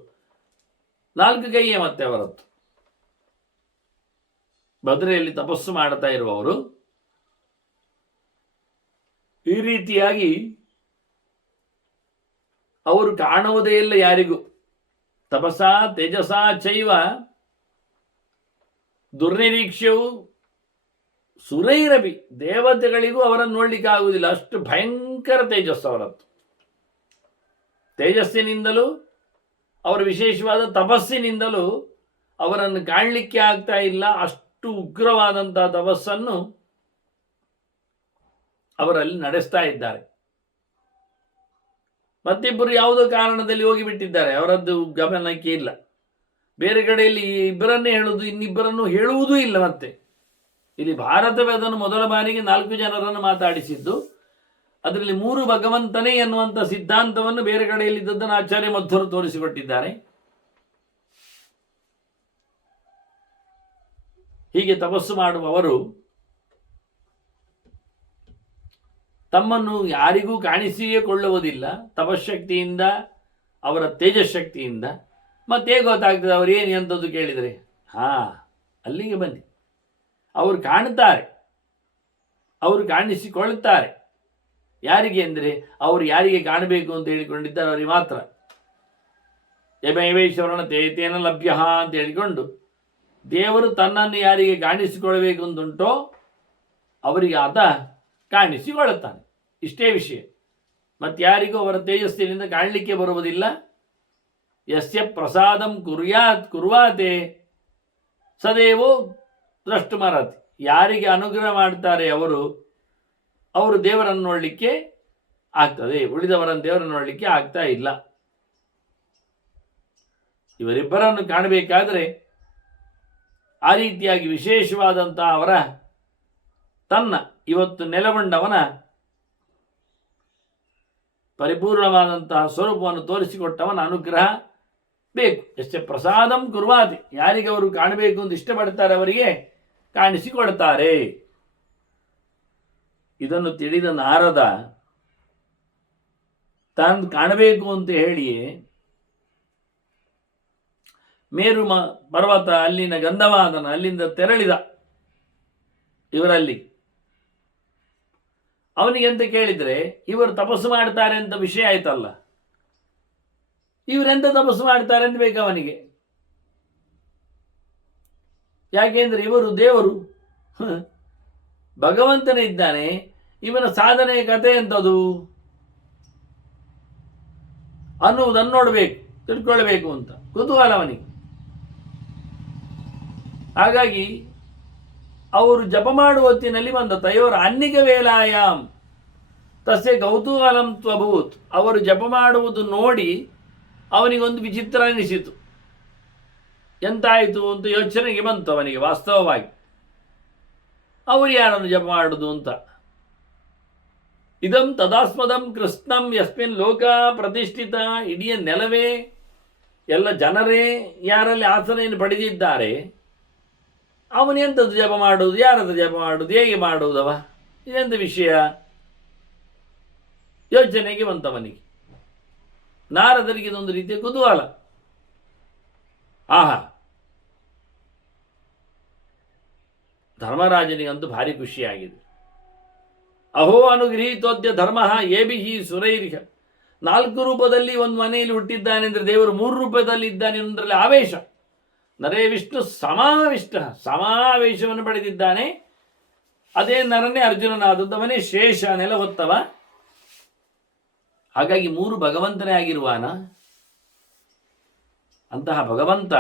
4 ಕೈಯೇ ಮತ್ತೆ ಅವರದ್ದು. ಬದ್ರೆಯಲ್ಲಿ ತಪಸ್ಸು ಮಾಡ್ತಾ ಇರುವವರು ಈ ರೀತಿಯಾಗಿ ಅವರು ಕಾಣುವುದೇ ಇಲ್ಲ ಯಾರಿಗೂ. ತಪಸಾ ತೇಜಸಾ ಚೈವ ದುರ್ನಿರೀಕ್ಷೆಯು ಸುರೈರಬಿ, ದೇವತೆಗಳಿಗೂ ಅವರನ್ನು ನೋಡ್ಲಿಕ್ಕೆ ಆಗುವುದಿಲ್ಲ, ಅಷ್ಟು ಭಯಂಕರ ತೇಜಸ್ಸು ಅವರದ್ದು. ತೇಜಸ್ಸಿನಿಂದಲೂ ಅವರ ವಿಶೇಷವಾದ ತಪಸ್ಸಿನಿಂದಲೂ ಅವರನ್ನು ಕಾಣಲಿಕ್ಕೆ ಆಗ್ತಾ ಇಲ್ಲ. ಅಷ್ಟು ಉಗ್ರವಾದಂತಹ ತಪಸ್ಸನ್ನು ಅವರಲ್ಲಿ ನಡೆಸ್ತಾ ಇದ್ದಾರೆ. ಮತ್ತಿಬ್ಬರು ಯಾವುದೋ ಕಾರಣದಲ್ಲಿ ಹೋಗಿಬಿಟ್ಟಿದ್ದಾರೆ, ಅವರದ್ದು ಗಮನಕ್ಕೆ ಇಲ್ಲ. ಬೇರೆ ಕಡೆಯಲ್ಲಿ ಇಬ್ಬರನ್ನೇ ಹೇಳುವುದು, ಇನ್ನಿಬ್ಬರನ್ನು ಹೇಳುವುದೂ ಇಲ್ಲ. ಮತ್ತೆ ಇಲ್ಲಿ ಭಾರತವೇ ಅದನ್ನು ಮೊದಲ ಬಾರಿಗೆ 4 ಜನರನ್ನು ಮಾತಾಡಿಸಿದ್ದು. ಅದರಲ್ಲಿ 3 ಭಗವಂತನೇ ಎನ್ನುವಂಥ ಸಿದ್ಧಾಂತವನ್ನು ಬೇರೆ ಕಡೆಯಲ್ಲಿ ಇದ್ದದ್ದನ್ನು ಆಚಾರ್ಯ ಮಧ್ವರು ತೋರಿಸಿಕೊಟ್ಟಿದ್ದಾರೆ. ಹೀಗೆ ತಪಸ್ಸು ಮಾಡುವವರು ತಮ್ಮನ್ನು ಯಾರಿಗೂ ಕಾಣಿಸಿಯೇ ಕೊಳ್ಳುವುದಿಲ್ಲ. ತಪಶಕ್ತಿಯಿಂದ, ಅವರ ತೇಜಶಕ್ತಿಯಿಂದ. ಮತ್ತೆ ಗೊತ್ತಾಗ್ತದೆ ಅವರು ಏನು ಎಂಥದ್ದು ಕೇಳಿದರೆ? ಅಲ್ಲಿಗೆ ಬನ್ನಿ. ಅವರು ಕಾಣುತ್ತಾರೆ, ಅವರು ಕಾಣಿಸಿಕೊಳ್ಳುತ್ತಾರೆ. ಯಾರಿಗೆ ಅಂದರೆ ಅವರು ಯಾರಿಗೆ ಕಾಣಬೇಕು ಅಂತ ಹೇಳಿಕೊಂಡಿದ್ದಾರೆ ಅವರಿಗೆ ಮಾತ್ರ. ಯಮೈವೇಶ್ವರನ ತೇತೇನ ಲಭ್ಯ ಅಂತ ಹೇಳಿಕೊಂಡು ದೇವರು ತನ್ನನ್ನು ಯಾರಿಗೆ ಕಾಣಿಸಿಕೊಳ್ಳಬೇಕು ಅಂತುಂಟೋ ಅವರಿಗೆ ಆತ ಕಾಣಿಸಿಕೊಳ್ಳುತ್ತಾನೆ. ಇಷ್ಟೇ ವಿಷಯ. ಮತ್ತು ಯಾರಿಗೂ ಅವರ ತೇಜಸ್ಸಿನಿಂದ ಕಾಣಲಿಕ್ಕೆ ಬರುವುದಿಲ್ಲ. ಯಸ್ಯ ಪ್ರಸಾದಂ ಕುರ್ವಾತೆ ಸದೇವೋ ದ್ರಷ್ಟುಮರತಿ. ಯಾರಿಗೆ ಅನುಗ್ರಹ ಮಾಡ್ತಾರೆ ಅವರು ದೇವರನ್ನು ನೋಡಲಿಕ್ಕೆ ಆಗ್ತದೆ, ಉಳಿದವರನ್ನು ದೇವರನ್ನು ನೋಡಲಿಕ್ಕೆ ಆಗ್ತಾ ಇಲ್ಲ. ಇವರಿಬ್ಬರನ್ನು ಕಾಣಬೇಕಾದ್ರೆ ಆ ರೀತಿಯಾಗಿ ವಿಶೇಷವಾದಂತಹ ಅವರ ತನ್ನ ಇವತ್ತು ನೆಲೆಗೊಂಡವನ ಪರಿಪೂರ್ಣವಾದಂತಹ ಸ್ವರೂಪವನ್ನು ತೋರಿಸಿಕೊಟ್ಟವನ ಅನುಗ್ರಹ ಬೇಕು. ಎಷ್ಟೇ ಪ್ರಸಾದಂ ಕುರ್ವಾತಿ, ಯಾರಿಗೆ ಅವರು ಕಾಣಬೇಕು ಅಂತ ಇಷ್ಟಪಡ್ತಾರೆ ಅವರಿಗೆ ಕಾಣಿಸಿಕೊಡ್ತಾರೆ. ಇದನ್ನು ತಿಳಿದ ನಾರದ ತಾನು ಕಾಣಬೇಕು ಅಂತ ಹೇಳಿಯೇ ಮೇರು ಪರ್ವತ ಅಲ್ಲಿನ ಗಂಧಮಾದನ ಅಲ್ಲಿಂದ ತೆರಳಿದ ಇವರಲ್ಲಿ. ಅವನಿಗೆ ಎಂತ ಕೇಳಿದರೆ ಇವರು ತಪಸ್ಸು ಮಾಡ್ತಾರೆ ಅಂತ ವಿಷಯ ಆಯ್ತಲ್ಲ, ಇವರೆಂತ ತಪಸ್ಸು ಮಾಡ್ತಾರೆ ಅಂತ ಬೇಕು ಅವನಿಗೆ. ಯಾಕೆಂದ್ರೆ ಇವರು ದೇವರು, ಭಗವಂತನೇ ಇದ್ದಾನೆ, ಇವನ ಸಾಧನೆಯ ಕಥೆ ಎಂಥದು ಅನ್ನುವುದನ್ನು ನೋಡಬೇಕು, ತಿಳ್ಕೊಳ್ಬೇಕು ಅಂತ ಕುತೂಹಲ ಅವನಿಗೆ. ಹಾಗಾಗಿ ಅವರು ಜಪ ಮಾಡುವ ಹೊತ್ತಿನಲ್ಲಿ ಬಂದ ತಯೋರ ಅನ್ನಿಗ ವೇಲಾಯಾಮ್ ತಸ್ಯ ಕೌತೂಹಲಂ ತ್ವಭೂತ್. ಅವರು ಜಪ ಮಾಡುವುದು ನೋಡಿ ಅವನಿಗೊಂದು ವಿಚಿತ್ರ ಅನಿಸಿತು. ಎಂತಾಯಿತು ಅಂತ ಯೋಚನೆಗೆ ಬಂತು ಅವನಿಗೆ. ವಾಸ್ತವವಾಗಿ ಅವರು ಯಾರನ್ನು ಜಪ ಮಾಡುವುದು ಅಂತ. ಇದಂ ತದಾಸ್ಮದಂ ಕೃಷ್ಣಂ ಯಸ್ಮಿನ್ ಲೋಕ ಪ್ರತಿಷ್ಠಿತ. ಇಡೀ ನೆಲವೇ ಎಲ್ಲ ಜನರೇ ಯಾರಲ್ಲಿ ಆಸನೆಯನ್ನು ಪಡೆದಿದ್ದಾರೆ, ಅವನೆಂಥದ್ದು ಜಪ ಮಾಡುವುದು, ಯಾರದ್ದು ಜಪ ಮಾಡುವುದು, ಹೇಗೆ ಮಾಡುವುದವ, ಇದೆಂಥ ವಿಷಯ ಯೋಚನೆಗೆ ಬಂತವನಿಗೆ. ನಾರದರಿಗೆ ಇದೊಂದು ರೀತಿಯ ಕುತೂಹಲ. ಆಹಾ, ಧರ್ಮರಾಜನಿಗಂತೂ ಭಾರಿ ಖುಷಿಯಾಗಿದೆ. ಅಹೋ ಅನುಗೃಹೀತೋದ್ಯ ಧರ್ಮ ಏಬಿಹಿ ಸುರೈರಿಹ. 4 ರೂಪದಲ್ಲಿ ಒಂದು ಮನೆಯಲ್ಲಿ ಹುಟ್ಟಿದ್ದಾನೆ ಅಂದರೆ ದೇವರು 3 ರೂಪದಲ್ಲಿ ಇದ್ದಾನೆ ಅನ್ನೋದ್ರಲ್ಲಿ ಆವೇಶ. ನರೇ ವಿಷ್ಣು ಸಮಾವೇಶವನ್ನು ಪಡೆದಿದ್ದಾನೆ. ಅದೇ ನರನೇ ಅರ್ಜುನನಾದದ್ದವನೇ ಶೇಷ, ನೆಲ ಹೊತ್ತವ. ಹಾಗಾಗಿ 3 ಭಗವಂತನೇ ಆಗಿರುವಾನ. ಅಂತಹ ಭಗವಂತ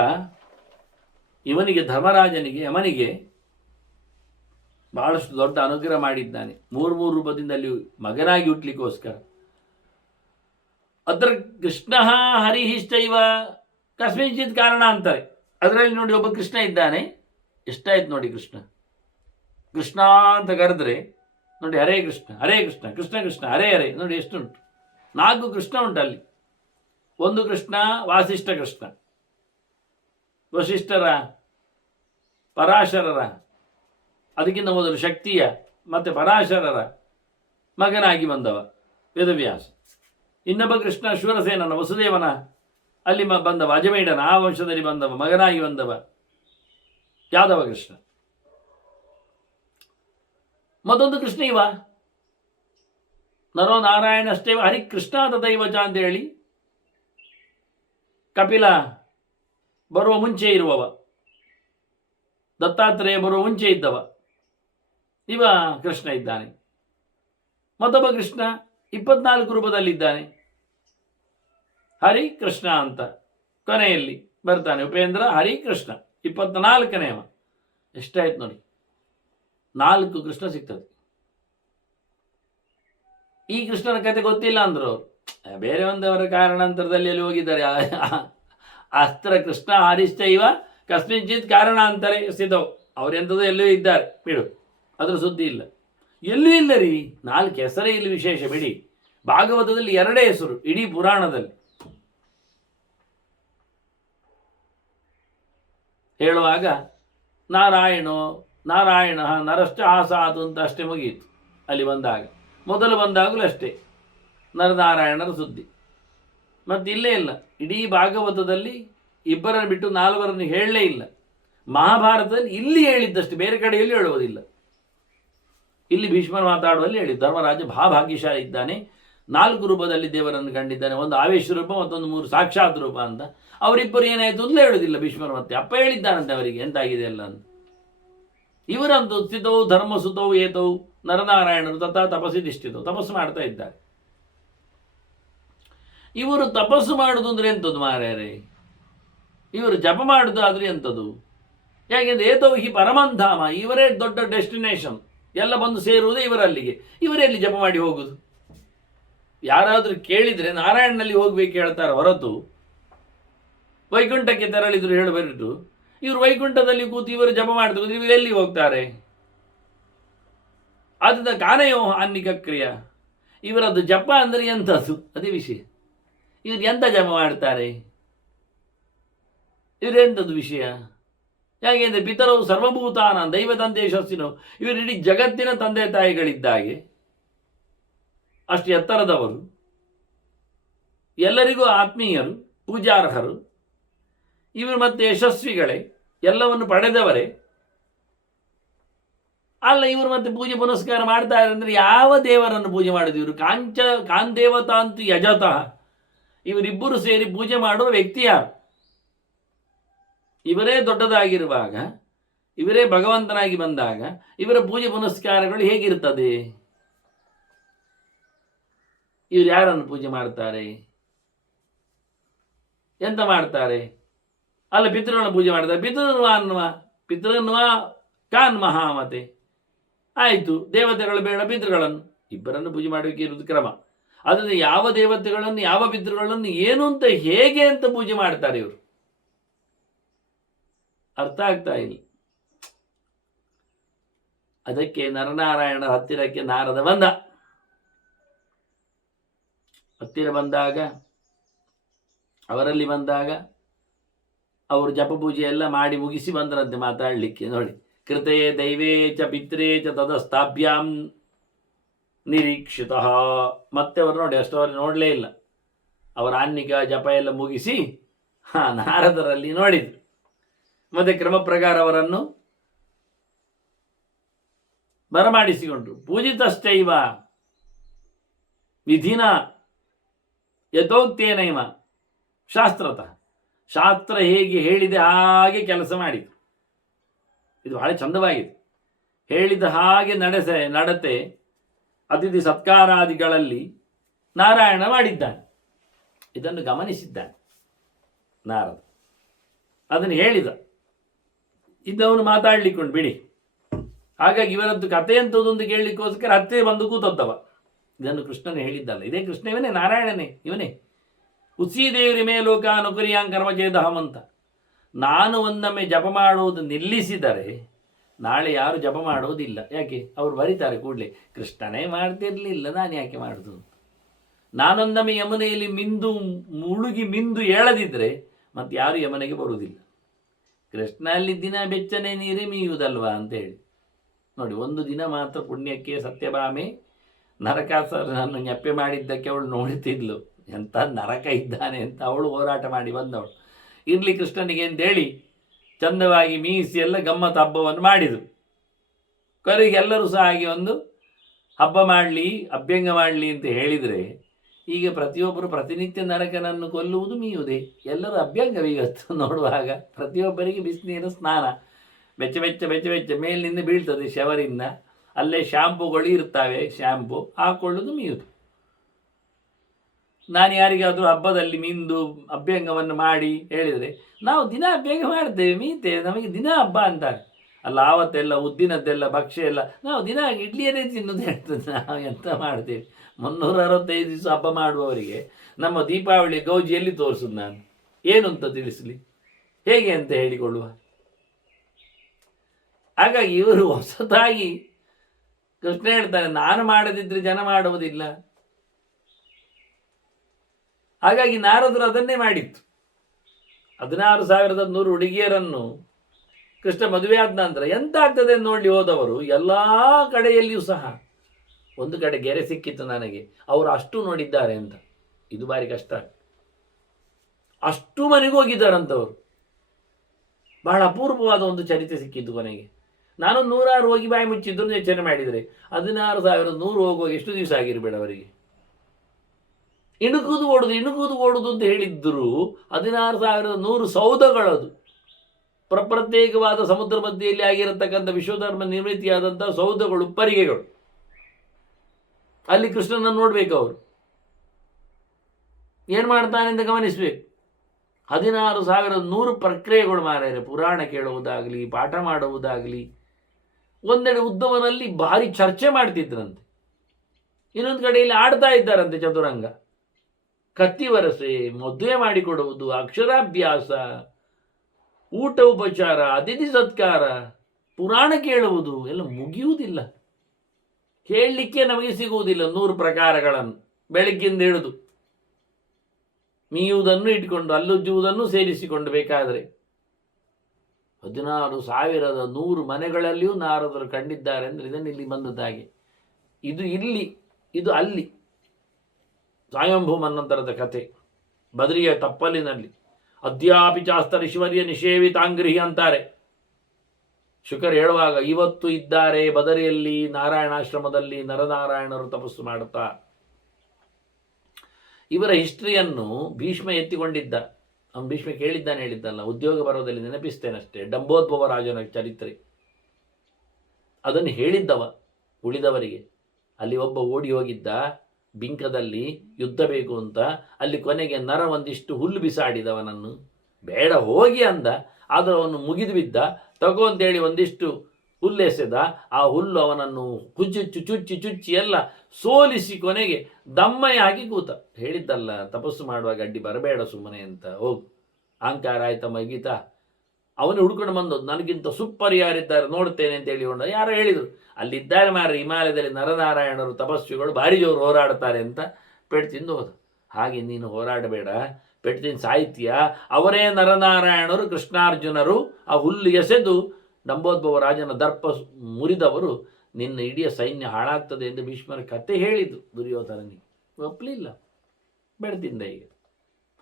ಇವನಿಗೆ, ಧರ್ಮರಾಜನಿಗೆ, ಯಮನಿಗೆ ಬಹಳಷ್ಟು ದೊಡ್ಡ ಅನುಗ್ರಹ ಮಾಡಿದ್ದಾನೆ. 3 ರೂಪದಿಂದ ಅಲ್ಲಿ ಮಗನಾಗಿ ಹುಟ್ಟಲಿಕ್ಕೋಸ್ಕರ. ಅದ್ರ ಕೃಷ್ಣ ಹರಿಹಿಷ್ಟೈವ ಕಸ್ಮಿಂಚಿತ್ ಕಾರಣ ಅಂತಾರೆ. ಅದರಲ್ಲಿ ನೋಡಿ ಒಬ್ಬ ಕೃಷ್ಣ ಇದ್ದಾನೆ. ಎಷ್ಟಾಯ್ತು ನೋಡಿ, ಕೃಷ್ಣ ಕೃಷ್ಣ ಅಂತ ಕರೆದ್ರೆ ನೋಡಿ, ಹರೇ ಕೃಷ್ಣ ಹರೇ ಕೃಷ್ಣ ಕೃಷ್ಣ ಕೃಷ್ಣ ಹರೇ ಹರೇ ನೋಡಿ ಎಷ್ಟುಂಟು. 4 ಕೃಷ್ಣ ಉಂಟು ಅಲ್ಲಿ. ಒಂದು ಕೃಷ್ಣ ವಾಸಿಷ್ಠ ಕೃಷ್ಣ, ವಶಿಷ್ಠರ ಪರಾಶರರ, ಅದಕ್ಕಿಂತ ಮೊದಲು ಶಕ್ತಿಯ ಮತ್ತು ಪರಾಶರರ ಮಗನಾಗಿ ಬಂದವ ವೇದವ್ಯಾಸ. ಇನ್ನೊಬ್ಬ ಕೃಷ್ಣ ಶೂರಸೇನನ, ವಸುದೇವನ ಅಲ್ಲಿ ಬಂದವ, ಅಜಮೇಡನ ಆ ವಂಶದಲ್ಲಿ ಬಂದವ, ಮಗನಾಗಿ ಬಂದವ ಯಾದವ ಕೃಷ್ಣ. ಮತ್ತೊಂದು ಕೃಷ್ಣ ಇವ ನರೋ ನಾರಾಯಣಷ್ಟೇವ ಹರಿಕೃಷ್ಣ ತಥೈವಚ ಅಂತ ಹೇಳಿ ಕಪಿಲ ಬರುವ ಮುಂಚೆ ಇರುವವ, ದತ್ತಾತ್ರೇಯ ಬರುವ ಮುಂಚೆ ಇದ್ದವ ಇವ ಕೃಷ್ಣ ಇದ್ದಾನೆ. ಮತ್ತೊಬ್ಬ ಕೃಷ್ಣ 24 ರೂಪದಲ್ಲಿದ್ದಾನೆ, ಹರಿ ಕೃಷ್ಣ ಅಂತ ಕೊನೆಯಲ್ಲಿ ಬರ್ತಾನೆ. ಉಪೇಂದ್ರ ಹರಿ ಕೃಷ್ಣ 24ನೇವ. ಎಷ್ಟಾಯ್ತು ನೋಡಿ, 4 ಕೃಷ್ಣ ಸಿಗ್ತದೆ. ಈ ಕೃಷ್ಣನ ಕತೆ ಗೊತ್ತಿಲ್ಲ ಅಂದ್ರು ಅವರು, ಬೇರೆ ಒಂದವರ ಕಾರಣಾಂತರದಲ್ಲಿ ಅಲ್ಲಿ ಹೋಗಿದ್ದಾರೆ. ಅಸ್ತ್ರ ಕೃಷ್ಣ ಹರಿಶ್ಚೈವ ಕಸ್ಮಿಂಚಿತ್ ಕಾರಣಾಂತರೇ ಸ್ಥಿತವು. ಅವರೆಂಥದ್ದು ಎಲ್ಲೂ ಇದ್ದಾರೆ ಬಿಡು, ಅದರ ಸುದ್ದಿ ಇಲ್ಲ, ಎಲ್ಲೂ ಇಲ್ಲ ರೀ. 4 ಹೆಸರೇ ಇಲ್ಲಿ ವಿಶೇಷ ಬಿಡಿ. ಭಾಗವತದಲ್ಲಿ 2 ಹೆಸರು ಇಡೀ ಪುರಾಣದಲ್ಲಿ. ಹೇಳುವಾಗ ನಾರಾಯಣ ನರಶ್ಚ ಆಸಾತು ಅಂತ ಅಷ್ಟೇ ಮುಗಿಯಿತು. ಅಲ್ಲಿ ಬಂದಾಗ ಮೊದಲು ಬಂದಾಗಲೂ ಅಷ್ಟೇ ನರನಾರಾಯಣರ ಸುದ್ದಿ. ಮತ್ತು ಇಲ್ಲೇ ಇಲ್ಲ, ಇಡೀ ಭಾಗವತದಲ್ಲಿ 2 ಬಿಟ್ಟು 4 ಹೇಳಲೇ ಇಲ್ಲ. ಮಹಾಭಾರತದಲ್ಲಿ ಇಲ್ಲಿ ಹೇಳಿದ್ದಷ್ಟು, ಬೇರೆ ಕಡೆಯಲ್ಲಿ ಹೇಳುವುದಿಲ್ಲ. ಇಲ್ಲಿ ಭೀಷ್ಮರು ಮಾತಾಡುವಲ್ಲಿ ಹೇಳಿದ್ದು ಧರ್ಮರಾಜ ಭಾಗ್ಯಶಾಲಿ ಇದ್ದಾನೆ, 4 ರೂಪದಲ್ಲಿ ದೇವರನ್ನು ಕಂಡಿದ್ದಾನೆ. ಒಂದು ಆವೇಶ ರೂಪ, ಮತ್ತೊಂದು 3 ಸಾಕ್ಷಾತ್ ರೂಪ ಅಂತ. ಅವರಿಬ್ಬರು ಏನಾಯಿತು ಅಂತ ಹೇಳುವುದಿಲ್ಲ ಭೀಷ್ಮರು. ಮತ್ತೆ ಅಪ್ಪ ಹೇಳಿದ್ದಾನಂತೆ ಅವರಿಗೆ ಎಂತಾಗಿದೆ ಎಲ್ಲ ಅಂತ. ಇವರಂತೂ ಸ್ಥಿತವು ಧರ್ಮಸುತವು ಏತವು ನರನಾರಾಯಣರು ತಥಾ ತಪಸ್ಸಿದಿಷ್ಟಿತವು, ತಪಸ್ಸು ಮಾಡ್ತಾ ಇದ್ದಾರೆ. ಇವರು ತಪಸ್ಸು ಮಾಡುವುದು ಅಂದ್ರೆ ಎಂಥದ್ದು ಮಾರ್ಯಾರೆ? ಇವರು ಜಪ ಮಾಡುದು ಆದ್ರೆ ಎಂಥದ್ದು? ಯಾಕೆಂದ್ರೆ ಏತೋ ಹಿ ಪರಮಂಧಾಮ, ಇವರೇ ದೊಡ್ಡ ಡೆಸ್ಟಿನೇಷನ್, ಎಲ್ಲ ಬಂದು ಸೇರುವುದೇ ಇವರಲ್ಲಿಗೆ. ಇವರಲ್ಲಿ ಜಪ ಮಾಡಿ ಹೋಗುದು. ಯಾರಾದರೂ ಕೇಳಿದರೆ ನಾರಾಯಣನಲ್ಲಿ ಹೋಗ್ಬೇಕು ಹೇಳ್ತಾರೆ ಹೊರತು ವೈಕುಂಠಕ್ಕೆ ತೆರಳಿದ್ರು ಹೇಳಬಾರದು. ಇವರು ವೈಕುಂಠದಲ್ಲಿ ಕೂತು ಇವರು ಜಪ ಮಾಡಿದ್ರು, ಇವರು ಎಲ್ಲಿ ಹೋಗ್ತಾರೆ? ಅದದ ಕಾನೆಯೋ ಅನ್ನಿಕ ಕ್ರಿಯೆ. ಇವರದ್ದು ಜಪ ಅಂದರೆ ಎಂಥದ್ದು, ಅದೇ ವಿಷಯ. ಇವರು ಎಂಥ ಜಪ ಮಾಡ್ತಾರೆ, ಇವರೆಂಥದ್ದು ವಿಷಯ? ಯಾಕೆಂದರೆ ಪಿತರವು ಸರ್ವಭೂತಾನ ದೈವ ತಂದೆ ಯಶಸ್ಸಿನೋ, ಇವರು ಇಡೀ ಜಗತ್ತಿನ ತಂದೆ ತಾಯಿಗಳಿದ್ದಾಗೆ, ಅಷ್ಟು ಎತ್ತರದವರು, ಎಲ್ಲರಿಗೂ ಆತ್ಮೀಯರು, ಪೂಜಾರ್ಹರು. ಇವರು ಮತ್ತೆ ಯಶಸ್ವಿಗಳೇ, ಎಲ್ಲವನ್ನು ಪಡೆದವರೇ ಅಲ್ಲ. ಇವರು ಮತ್ತೆ ಪೂಜೆ ಪುನಸ್ಕಾರ ಮಾಡ್ತಾರೆ ಅಂದರೆ ಯಾವ ದೇವರನ್ನು ಪೂಜೆ ಮಾಡೋದು ಇವರು? ಕಾಂದೇವತಾ ಅಂತೂ ಯಜತಃ. ಇವರಿಬ್ಬರು ಸೇರಿ ಪೂಜೆ ಮಾಡುವ ವ್ಯಕ್ತಿ ಯಾರು? ಇವರೇ ದೊಡ್ಡದಾಗಿರುವಾಗ, ಇವರೇ ಭಗವಂತನಾಗಿ ಬಂದಾಗ ಇವರ ಪೂಜೆ ಪುನಸ್ಕಾರಗಳು ಹೇಗಿರ್ತದೆ? ಇವರು ಯಾರನ್ನು ಪೂಜೆ ಮಾಡ್ತಾರೆ? ಎಂತ ಮಾಡ್ತಾರೆ? ಅಲ್ಲ, ಪಿತೃಗಳನ್ನು ಪೂಜೆ ಮಾಡ್ತಾರೆ. ಪಿತೃನ್ವ ಕಾನ್ ಮಹಾಮತೆ. ಆಯಿತು, ದೇವತೆಗಳು ಬೇಡ, ಪಿತೃಗಳನ್ನು ಇಬ್ಬರನ್ನು ಪೂಜೆ ಮಾಡಲಿಕ್ಕೆ ಇರುವುದು ಕ್ರಮ. ಅದರಿಂದ ಯಾವ ದೇವತೆಗಳನ್ನು ಯಾವ ಪಿತೃಗಳನ್ನು ಏನು ಅಂತ ಹೇಗೆ ಅಂತ ಪೂಜೆ ಮಾಡ್ತಾರೆ ಇವರು? ಅರ್ಥ ಆಗ್ತಾ ಇಲ್ಲ. ಅದಕ್ಕೆ ನರನಾರಾಯಣರ ಹತ್ತಿರಕ್ಕೆ ನಾರದ ಬಂದ. ಹತ್ತಿರ ಬಂದಾಗ, ಅವರಲ್ಲಿ ಬಂದಾಗ ಅವರು ಜಪ ಪೂಜೆ ಎಲ್ಲ ಮಾಡಿ ಮುಗಿಸಿ ಬಂದರಂತೆ ಮಾತಾಡಲಿಕ್ಕೆ. ನೋಡಿ, ಕೃತೇ ದೈವೇ ಚ ಪಿತ್ರೇ ಚ ತದಸ್ತಾಭ್ಯಾಂ ನಿರೀಕ್ಷಿತ. ಮತ್ತೆ ಅವರು ನೋಡಿ, ಅಷ್ಟವರು ನೋಡಲೇ ಇಲ್ಲ. ಅವರ ಆನ್ನಿಕ ಜಪ ಎಲ್ಲ ಮುಗಿಸಿ ನಾರದರಲ್ಲಿ ನೋಡಿದ್ರು. ಮತ್ತೆ ಕ್ರಮ ಪ್ರಕಾರ ಅವರನ್ನು ಬರಮಾಡಿಸಿಕೊಂಡ್ರು. ಪೂಜಿತಶ್ಚೈವ ವಿಧಿನ ಯಥೋಕ್ತೇನೈವ ಶಾಸ್ತ್ರತಃ. ಶಾಸ್ತ್ರ ಹೇಗೆ ಹೇಳಿದೆ ಹಾಗೆ ಕೆಲಸ ಮಾಡಿತು. ಇದು ಬಹಳ ಚಂದವಾಗಿದೆ. ಹೇಳಿದ ಹಾಗೆ ನಡತೆ ಅತಿಥಿ ಸತ್ಕಾರಾದಿಗಳಲ್ಲಿ ನಾರಾಯಣ ಮಾಡಿದ್ದಾನೆ. ಇದನ್ನು ಗಮನಿಸಿದ್ದಾನೆ ನಾರದ. ಅದನ್ನು ಹೇಳಿದ. ಇದ್ದವನು ಮಾತಾಡ್ಲಿಕ್ಕೊಂಡು ಬಿಡಿ. ಹಾಗಾಗಿ ಇವರದ್ದು ಕಥೆ ಅಂತದೊಂದು ಕೇಳಲಿಕ್ಕೋಸ್ಕರ ಹತ್ತಿರ ಬಂದು ಕೂತದ್ದವ. ಇದನ್ನು ಕೃಷ್ಣನೇ ಹೇಳಿದ್ದಲ್ಲ, ಇದೇ ಕೃಷ್ಣ, ಇವನೇ ನಾರಾಯಣನೇ, ಇವನೇ ಉತ್ಸೀದೇವರಿ ಮೇ ಲೋಕ ನೌಕರಿಯಾಂ ಕರ್ಮಜೇದಹಂ ಅಂತ. ನಾನು ಒಂದೊಮ್ಮೆ ಜಪ ಮಾಡುವುದು ನಿಲ್ಲಿಸಿದರೆ ನಾಳೆ ಯಾರು ಜಪ ಮಾಡೋದಿಲ್ಲ. ಯಾಕೆ? ಅವರು ಬರೀತಾರೆ ಕೂಡಲೇ, ಕೃಷ್ಣನೇ ಮಾಡ್ತಿರ್ಲಿಲ್ಲ, ನಾನು ಯಾಕೆ ಮಾಡುದು? ನಾನೊಂದೊಮ್ಮೆ ಯಮುನೆಯಲ್ಲಿ ಮುಳುಗಿ ಮಿಂದು ಏಳದಿದ್ದರೆ ಮತ್ತೆ ಯಾರು ಯಮನೆಗೆ ಬರುವುದಿಲ್ಲ. ಕೃಷ್ಣ ಅಲ್ಲಿ ದಿನ ಬೆಚ್ಚನೆ ನೀರೇ ಮೀಯುವುದಲ್ವಾ ಅಂತ ಹೇಳಿ. ನೋಡಿ, ಒಂದು ದಿನ ಮಾತ್ರ ಪುಣ್ಯಕ್ಕೆ ಸತ್ಯಭಾಮೆ ನರಕಾಸುರನನ್ನು ನೆಪ್ಪೆ ಮಾಡಿದ್ದಕ್ಕೆ ಅವಳು ನೋಡುತ್ತಿದ್ಲು, ಎಂಥ ನರಕ ಇದ್ದಾನೆ ಅಂತ ಅವಳು ಹೋರಾಟ ಮಾಡಿ ಬಂದವಳು. ಇರಲಿ ಕೃಷ್ಣನಿಗೆ ಅಂತೇಳಿ ಚಂದವಾಗಿ ಮೀಸಿ ಎಲ್ಲ ಗಮ್ಮತ್ತು ಹಬ್ಬವನ್ನು ಮಾಡಿದರು. ಕರೆಗೆ ಎಲ್ಲರೂ ಸಹ ಹಾಗೆ ಒಂದು ಹಬ್ಬ ಮಾಡಲಿ, ಅಭ್ಯಂಗ ಮಾಡಲಿ ಅಂತ ಹೇಳಿದರೆ, ಈಗ ಪ್ರತಿಯೊಬ್ಬರು ಪ್ರತಿನಿತ್ಯ ನರಕನನ್ನು ಕೊಲ್ಲುವುದು ಮೀಯುವುದೇ, ಎಲ್ಲರೂ ಅಭ್ಯಂಗವೇ ಇವತ್ತು ನೋಡುವಾಗ. ಪ್ರತಿಯೊಬ್ಬರಿಗೆ ಬಿಸಿನೀರು ಸ್ನಾನ, ಬೆಚ್ಚ ಬೆಚ್ಚ ಬೆಚ್ಚ ಬೆಚ್ಚ ಮೇಲಿನಿಂದ ಬೀಳ್ತದೆ ಶವರಿಂದ. ಅಲ್ಲೇ ಶ್ಯಾಂಪುಗಳು ಇರ್ತವೆ, ಶ್ಯಾಂಪು ಹಾಕೊಳ್ಳೋದು ಮೀಯುವುದು. ನಾನು ಯಾರಿಗಾದರೂ ಹಬ್ಬದಲ್ಲಿ ಮಿಂದು ಅಭ್ಯಂಗವನ್ನು ಮಾಡಿ ಹೇಳಿದರೆ, ನಾವು ದಿನ ಅಭ್ಯಂಗ ಮಾಡ್ತೇವೆ, ಮೀತೇವೆ, ನಮಗೆ ದಿನ ಹಬ್ಬ ಅಂತಾರೆ. ಅಲ್ಲ, ಆವತ್ತೆಲ್ಲ ಉದ್ದಿನದ್ದೆಲ್ಲ ಭಕ್ಷ್ಯ ಎಲ್ಲ ನಾವು ದಿನ ಇಡ್ಲಿಯನ್ನೇ ತಿನ್ನೋದು ಹೇಳ್ತದೆ. ನಾವು ಎಂತ ಮಾಡ್ತೇವೆ? 365 ದಿವಸ ಹಬ್ಬ ಮಾಡುವವರಿಗೆ ನಮ್ಮ ದೀಪಾವಳಿ ಗೌಜಿಯಲ್ಲಿ ತೋರಿಸುದು ನಾನು ಏನು ಅಂತ ತಿಳಿಸಲಿ, ಹೇಗೆ ಅಂತ ಹೇಳಿಕೊಳ್ಳುವ. ಹಾಗಾಗಿ ಇವರು ಹೊಸದಾಗಿ ಕೃಷ್ಣ ಹೇಳ್ತಾರೆ, ನಾನು ಮಾಡದಿದ್ರೆ ಜನ ಮಾಡುವುದಿಲ್ಲ. ಹಾಗಾಗಿ ನಾರದರು ಅದನ್ನೇ ಮಾಡಿತ್ತು. 16,100 ಹುಡುಗಿಯರನ್ನು ಕೃಷ್ಣ ಮದುವೆ ಆದ ನಂತರ ಎಂತ ಆಗ್ತದೆ ನೋಡಿ ಹೋದವರು ಎಲ್ಲ ಕಡೆಯಲ್ಲಿಯೂ ಸಹ. ಒಂದು ಕಡೆ ಗೆರೆ ಸಿಕ್ಕಿತ್ತು ನನಗೆ, ಅವರು ಅಷ್ಟು ನೋಡಿದ್ದಾರೆ ಅಂತ. ಇದು ಬಾರಿ ಕಷ್ಟ. ಅಷ್ಟು ಮನೆಗೆ ಹೋಗಿದ್ದಾರಂತವರು. ಬಹಳ ಅಪೂರ್ವವಾದ ಒಂದು ಚರಿತ್ರೆ ಸಿಕ್ಕಿತ್ತು ಕೊನೆಗೆ. ನಾನು 100 ಹೋಗಿ ಬಾಯಿ ಮುಚ್ಚಿದ್ರು ಯೋಚನೆ ಮಾಡಿದರೆ 16,100 ಹೋಗುವಾಗ ಎಷ್ಟು ದಿವಸ ಆಗಿರಬೇಡ ಅವರಿಗೆ. ಇಣುಕುದು ಓಡುದು ಅಂತ ಹೇಳಿದ್ರು. 16,100 ಸೌಧಗಳದು. ಪ್ರತ್ಯೇಕವಾದ ಸಮುದ್ರ ಮಧ್ಯೆಯಲ್ಲಿ ಆಗಿರತಕ್ಕಂಥ ವಿಶ್ವಧರ್ಮ ನಿರ್ಮಿತಿಯಾದಂಥ ಸೌಧಗಳು, ಪರಿಗೆಗಳು. ಅಲ್ಲಿ ಕೃಷ್ಣನನ್ನು ನೋಡಬೇಕು. ಅವರು ಏನು ಮಾಡ್ತಾನೆ ಅಂತ ಗಮನಿಸಬೇಕು. 16,100 ಪ್ರಕ್ರಿಯೆಗಳು ಮಾರ್ಯಾರೆ. ಪುರಾಣ ಕೇಳುವುದಾಗಲಿ, ಪಾಠ ಮಾಡುವುದಾಗಲಿ. ಒಂದೆಡೆ ಉದ್ದವನಲ್ಲಿ ಭಾರಿ ಚರ್ಚೆ ಮಾಡ್ತಿದ್ರಂತೆ, ಇನ್ನೊಂದು ಕಡೆಯಲ್ಲಿ ಆಡ್ತಾ ಇದ್ದಾರಂತೆ ಚತುರಂಗ. ಕತ್ತಿ ವರಸೆ, ಮದುವೆ ಮಾಡಿಕೊಡುವುದು, ಅಕ್ಷರಾಭ್ಯಾಸ, ಊಟ ಉಪಚಾರ, ಅತಿಥಿ ಸತ್ಕಾರ, ಪುರಾಣ ಕೇಳುವುದು ಎಲ್ಲ ಮುಗಿಯುವುದಿಲ್ಲ. ಹೇಳಲಿಕ್ಕೆ ನಮಗೆ ಸಿಗುವುದಿಲ್ಲ 100 ಪ್ರಕಾರಗಳನ್ನು. ಬೆಳಗ್ಗಿಂದ ಹಿಡಿದು ಮೀಯುವುದನ್ನು ಇಟ್ಕೊಂಡು ಅಲ್ಲುಜ್ಜುವುದನ್ನು ಸೇರಿಸಿಕೊಂಡು ಬೇಕಾದರೆ 16,100 ಮನೆಗಳಲ್ಲಿಯೂ ನಾರದರು ಕಂಡಿದ್ದಾರೆ ಅಂದರೆ ಇದನ್ನು ಇಲ್ಲಿ ಬಂದದ್ದಾಗೆ. ಇದು ಇಲ್ಲಿ, ಇದು ಅಲ್ಲಿ. ಸ್ವಯಂಭೂ ಮನ್ವಂತರದ ಕಥೆ ಬದರಿಯ ತಪ್ಪಲಿನಲ್ಲಿ. ಅದ್ಯಾಪಿ ಚಾಸ್ತರಿಶ್ವರ್ಯ ನಿಷೇವಿತಾಂಗ್ರಿಹಿ ಅಂತಾರೆ ಶುಕರ್ ಹೇಳುವಾಗ. ಇವತ್ತು ಇದ್ದಾರೆ ಬದರಿಯಲ್ಲಿ, ನಾರಾಯಣಾಶ್ರಮದಲ್ಲಿ ನರನಾರಾಯಣರು ತಪಸ್ಸು ಮಾಡುತ್ತಾ. ಇವರ ಹಿಸ್ಟ್ರಿಯನ್ನು ಭೀಷ್ಮ ಎತ್ತಿಕೊಂಡಿದ್ದ. ಅವನು ಭೀಷ್ಮ ಕೇಳಿದ್ದಾನೆ, ಹೇಳಿದ್ದಲ್ಲ, ಉದ್ಯೋಗ ಬರೋದಲ್ಲಿ ನೆನಪಿಸ್ತೇನಷ್ಟೇ. ಡಂಬೋದ್ಭವ ರಾಜನ ಚರಿತ್ರೆ ಅದನ್ನು ಹೇಳಿದ್ದವ ಉಳಿದವರಿಗೆ. ಅಲ್ಲಿ ಒಬ್ಬ ಓಡಿ ಹೋಗಿದ್ದ ಬಿಂಕದಲ್ಲಿ ಯುದ್ಧ ಬೇಕು ಅಂತ. ಅಲ್ಲಿ ಕೊನೆಗೆ ನರ ಒಂದಿಷ್ಟು ಹುಲ್ಲು ಬಿಸಾಡಿದವನನ್ನು. ಬೇಡ ಹೋಗಿ ಅಂದ, ಆದರೂ ಅವನು ಮುಗಿದು ಬಿದ್ದ. ತಗೋ ಅಂತೇಳಿ ಒಂದಿಷ್ಟು ಹುಲ್ಲೆಸೆದ. ಆ ಹುಲ್ಲು ಅವನನ್ನು ಚುಚ್ಚಿ ಎಲ್ಲ ಸೋಲಿಸಿ ಕೊನೆಗೆ ದಮ್ಮಯ್ಯ ಹಾಕಿ ಕೂತ. ಹೇಳಿದ್ದಲ್ಲ ತಪಸ್ಸು ಮಾಡುವಾಗ ಅಡ್ಡಿ ಬರಬೇಡ ಸುಮ್ಮನೆ ಅಂತ. ಹೋಗು, ಅಹಂಕಾರ ಆಯ್ತಮ್ಮ ಗೀತಾ. ಅವನು ಹುಡ್ಕೊಂಡು ಬಂದದ್ದು. ನನಗಿಂತ ಸೂಪರ್ ಯಾರಿದ್ದಾರೆ ನೋಡ್ತೇನೆ ಅಂತ ಹೇಳಿಕೊಂಡ. ಯಾರೋ ಹೇಳಿದರು, ಅಲ್ಲಿದ್ದಾರೆ ಮಾರ್ರೆ ಹಿಮಾಲಯದಲ್ಲಿ ನರನಾರಾಯಣರು ತಪಸ್ವಿಗಳು, ಭಾರಿ ಜೋರು ಹೋರಾಡ್ತಾರೆ ಅಂತ. ಪೆಟ್ಟು ತಿಂದು ಹೋದ. ಹಾಗೆ ನೀನು ಹೋರಾಡಬೇಡ, ಪೆಟ್ಟು ತಿಂದು ಸಾಹಿತ್ಯ. ಅವರೇ ನರನಾರಾಯಣರು, ಕೃಷ್ಣಾರ್ಜುನರು. ಆ ಹುಲ್ಲು ಎಸೆದು ಡಂಬೋದ್ಭವ ರಾಜನ ದರ್ಪ ಮುರಿದವರು. ನಿನ್ನ ಇಡೀ ಸೈನ್ಯ ಹಾಳಾಗ್ತದೆ ಎಂದು ಭೀಷ್ಮರ ಕತೆ ಹೇಳಿದ್ದು ದುರ್ಯೋಧನನಿಗೆ. ಒಪ್ಪಲಿಲ್ಲ, ಬೆಳೆದಿಂದ. ಈಗ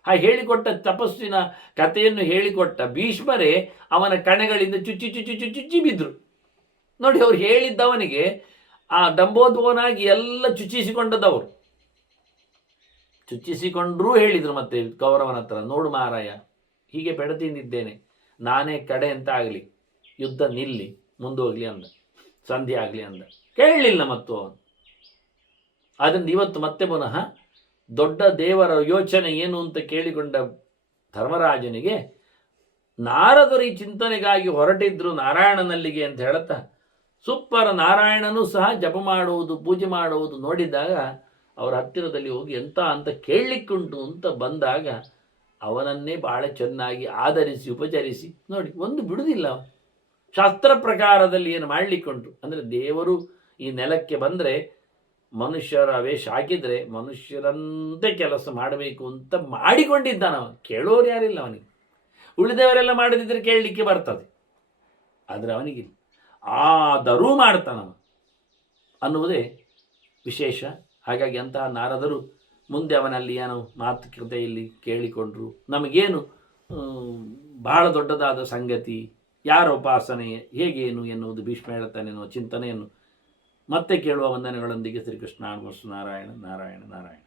ಆ ಹೇಳಿಕೊಟ್ಟ ತಪಸ್ಸಿನ ಕಥೆಯನ್ನು ಹೇಳಿಕೊಟ್ಟ ಭೀಷ್ಮರೇ ಅವನ ಕಣೆಗಳಿಂದ ಚುಚ್ಚಿ ಬಿದ್ದರು. ನೋಡಿ, ಅವ್ರು ಹೇಳಿದ್ದವನಿಗೆ ಆ ಡಂಬೋದ್ಭವನಾಗಿ ಎಲ್ಲ ಚುಚ್ಚಿಸಿಕೊಂಡದವರು. ಚುಚ್ಚಿಸಿಕೊಂಡ್ರೂ ಹೇಳಿದರು ಮತ್ತೆ ಕೌರವನ ಹತ್ರ, ನೋಡು ಮಾರಾಯ, ಹೀಗೆ ಬೆಳೆತಿಂದಿದ್ದೇನೆ, ನಾನೇ ಕಡೆ ಅಂತ ಆಗಲಿ, ಯುದ್ಧ ನಿಲ್ಲಿ, ಮುಂದೋಗ್ಲಿ ಅಂದ, ಸಂಧಿ ಆಗಲಿ ಅಂದ. ಕೇಳಲಿಲ್ಲ ಮತ್ತು ಅವನು. ಅದರಿಂದ ಇವತ್ತು ಮತ್ತೆ ಪುನಃ ದೊಡ್ಡ ದೇವರ ಯೋಚನೆ ಏನು ಅಂತ ಕೇಳಿಕೊಂಡ ಧರ್ಮರಾಜನಿಗೆ ನಾರದರು ಈ ಚಿಂತನೆಗಾಗಿ ಹೊರಟಿದ್ರು ನಾರಾಯಣನಲ್ಲಿಗೆ ಅಂತ ಹೇಳುತ್ತಾ, ಸೂಪರ್ ನಾರಾಯಣನೂ ಸಹ ಜಪ ಮಾಡುವುದು, ಪೂಜೆ ಮಾಡುವುದು ನೋಡಿದಾಗ ಅವರ ಹತ್ತಿರದಲ್ಲಿ ಹೋಗಿ ಎಂತ ಅಂತ ಕೇಳಲಿಕ್ಕುಂಟು ಅಂತ ಬಂದಾಗ ಅವನನ್ನೇ ಬಹಳ ಚೆನ್ನಾಗಿ ಆಧರಿಸಿ ಉಪಚರಿಸಿ ನೋಡಿ, ಒಂದು ಬಿಡುವುದಿಲ್ಲ. ಶಾಸ್ತ್ರ ಪ್ರಕಾರದಲ್ಲಿ ಏನು ಮಾಡಲಿಕ್ಕುಂಟು ಅಂದರೆ, ದೇವರು ಈ ನೆಲಕ್ಕೆ ಬಂದರೆ ಮನುಷ್ಯರ ವೇಷ ಹಾಕಿದರೆ ಮನುಷ್ಯರಂತೆ ಕೆಲಸ ಮಾಡಬೇಕು ಅಂತ ಮಾಡಿಕೊಂಡಿದ್ದಾನ. ಕೇಳೋರು ಯಾರಿಲ್ಲ ಅವನಿಗೆ. ಉಳಿದವರೆಲ್ಲ ಮಾಡದಿದ್ದರೆ ಕೇಳಲಿಕ್ಕೆ ಬರ್ತದೆ, ಆದರೆ ಅವನಿಗಿಲ್ಲ. ಆದರೂ ಮಾಡ್ತಾನವ ಅನ್ನುವುದೇ ವಿಶೇಷ. ಹಾಗಾಗಿ ಅಂತಹ ನಾರದರು ಮುಂದೆ ಅವನಲ್ಲಿ ಏನೋ ಮಾತುಕತೆಯಲ್ಲಿ ಕೇಳಿಕೊಂಡ್ರು. ನಮಗೇನು ಬಹಳ ದೊಡ್ಡದಾದ ಸಂಗತಿ, ಯಾರ ಉಪಾಸನೆ, ಹೇಗೇನು ಎನ್ನುವುದು ಭೀಷ್ಮ ಹೇಳುತ್ತಾನೆ ಎನ್ನುವ ಚಿಂತನೆಯನ್ನು ಮತ್ತೆ ಕೇಳುವ ವಂದನೆಗಳೊಂದಿಗೆ ಶ್ರೀಕೃಷ್ಣ ನಾರಾಯಣ ನಾರಾಯಣ ನಾರಾಯಣ.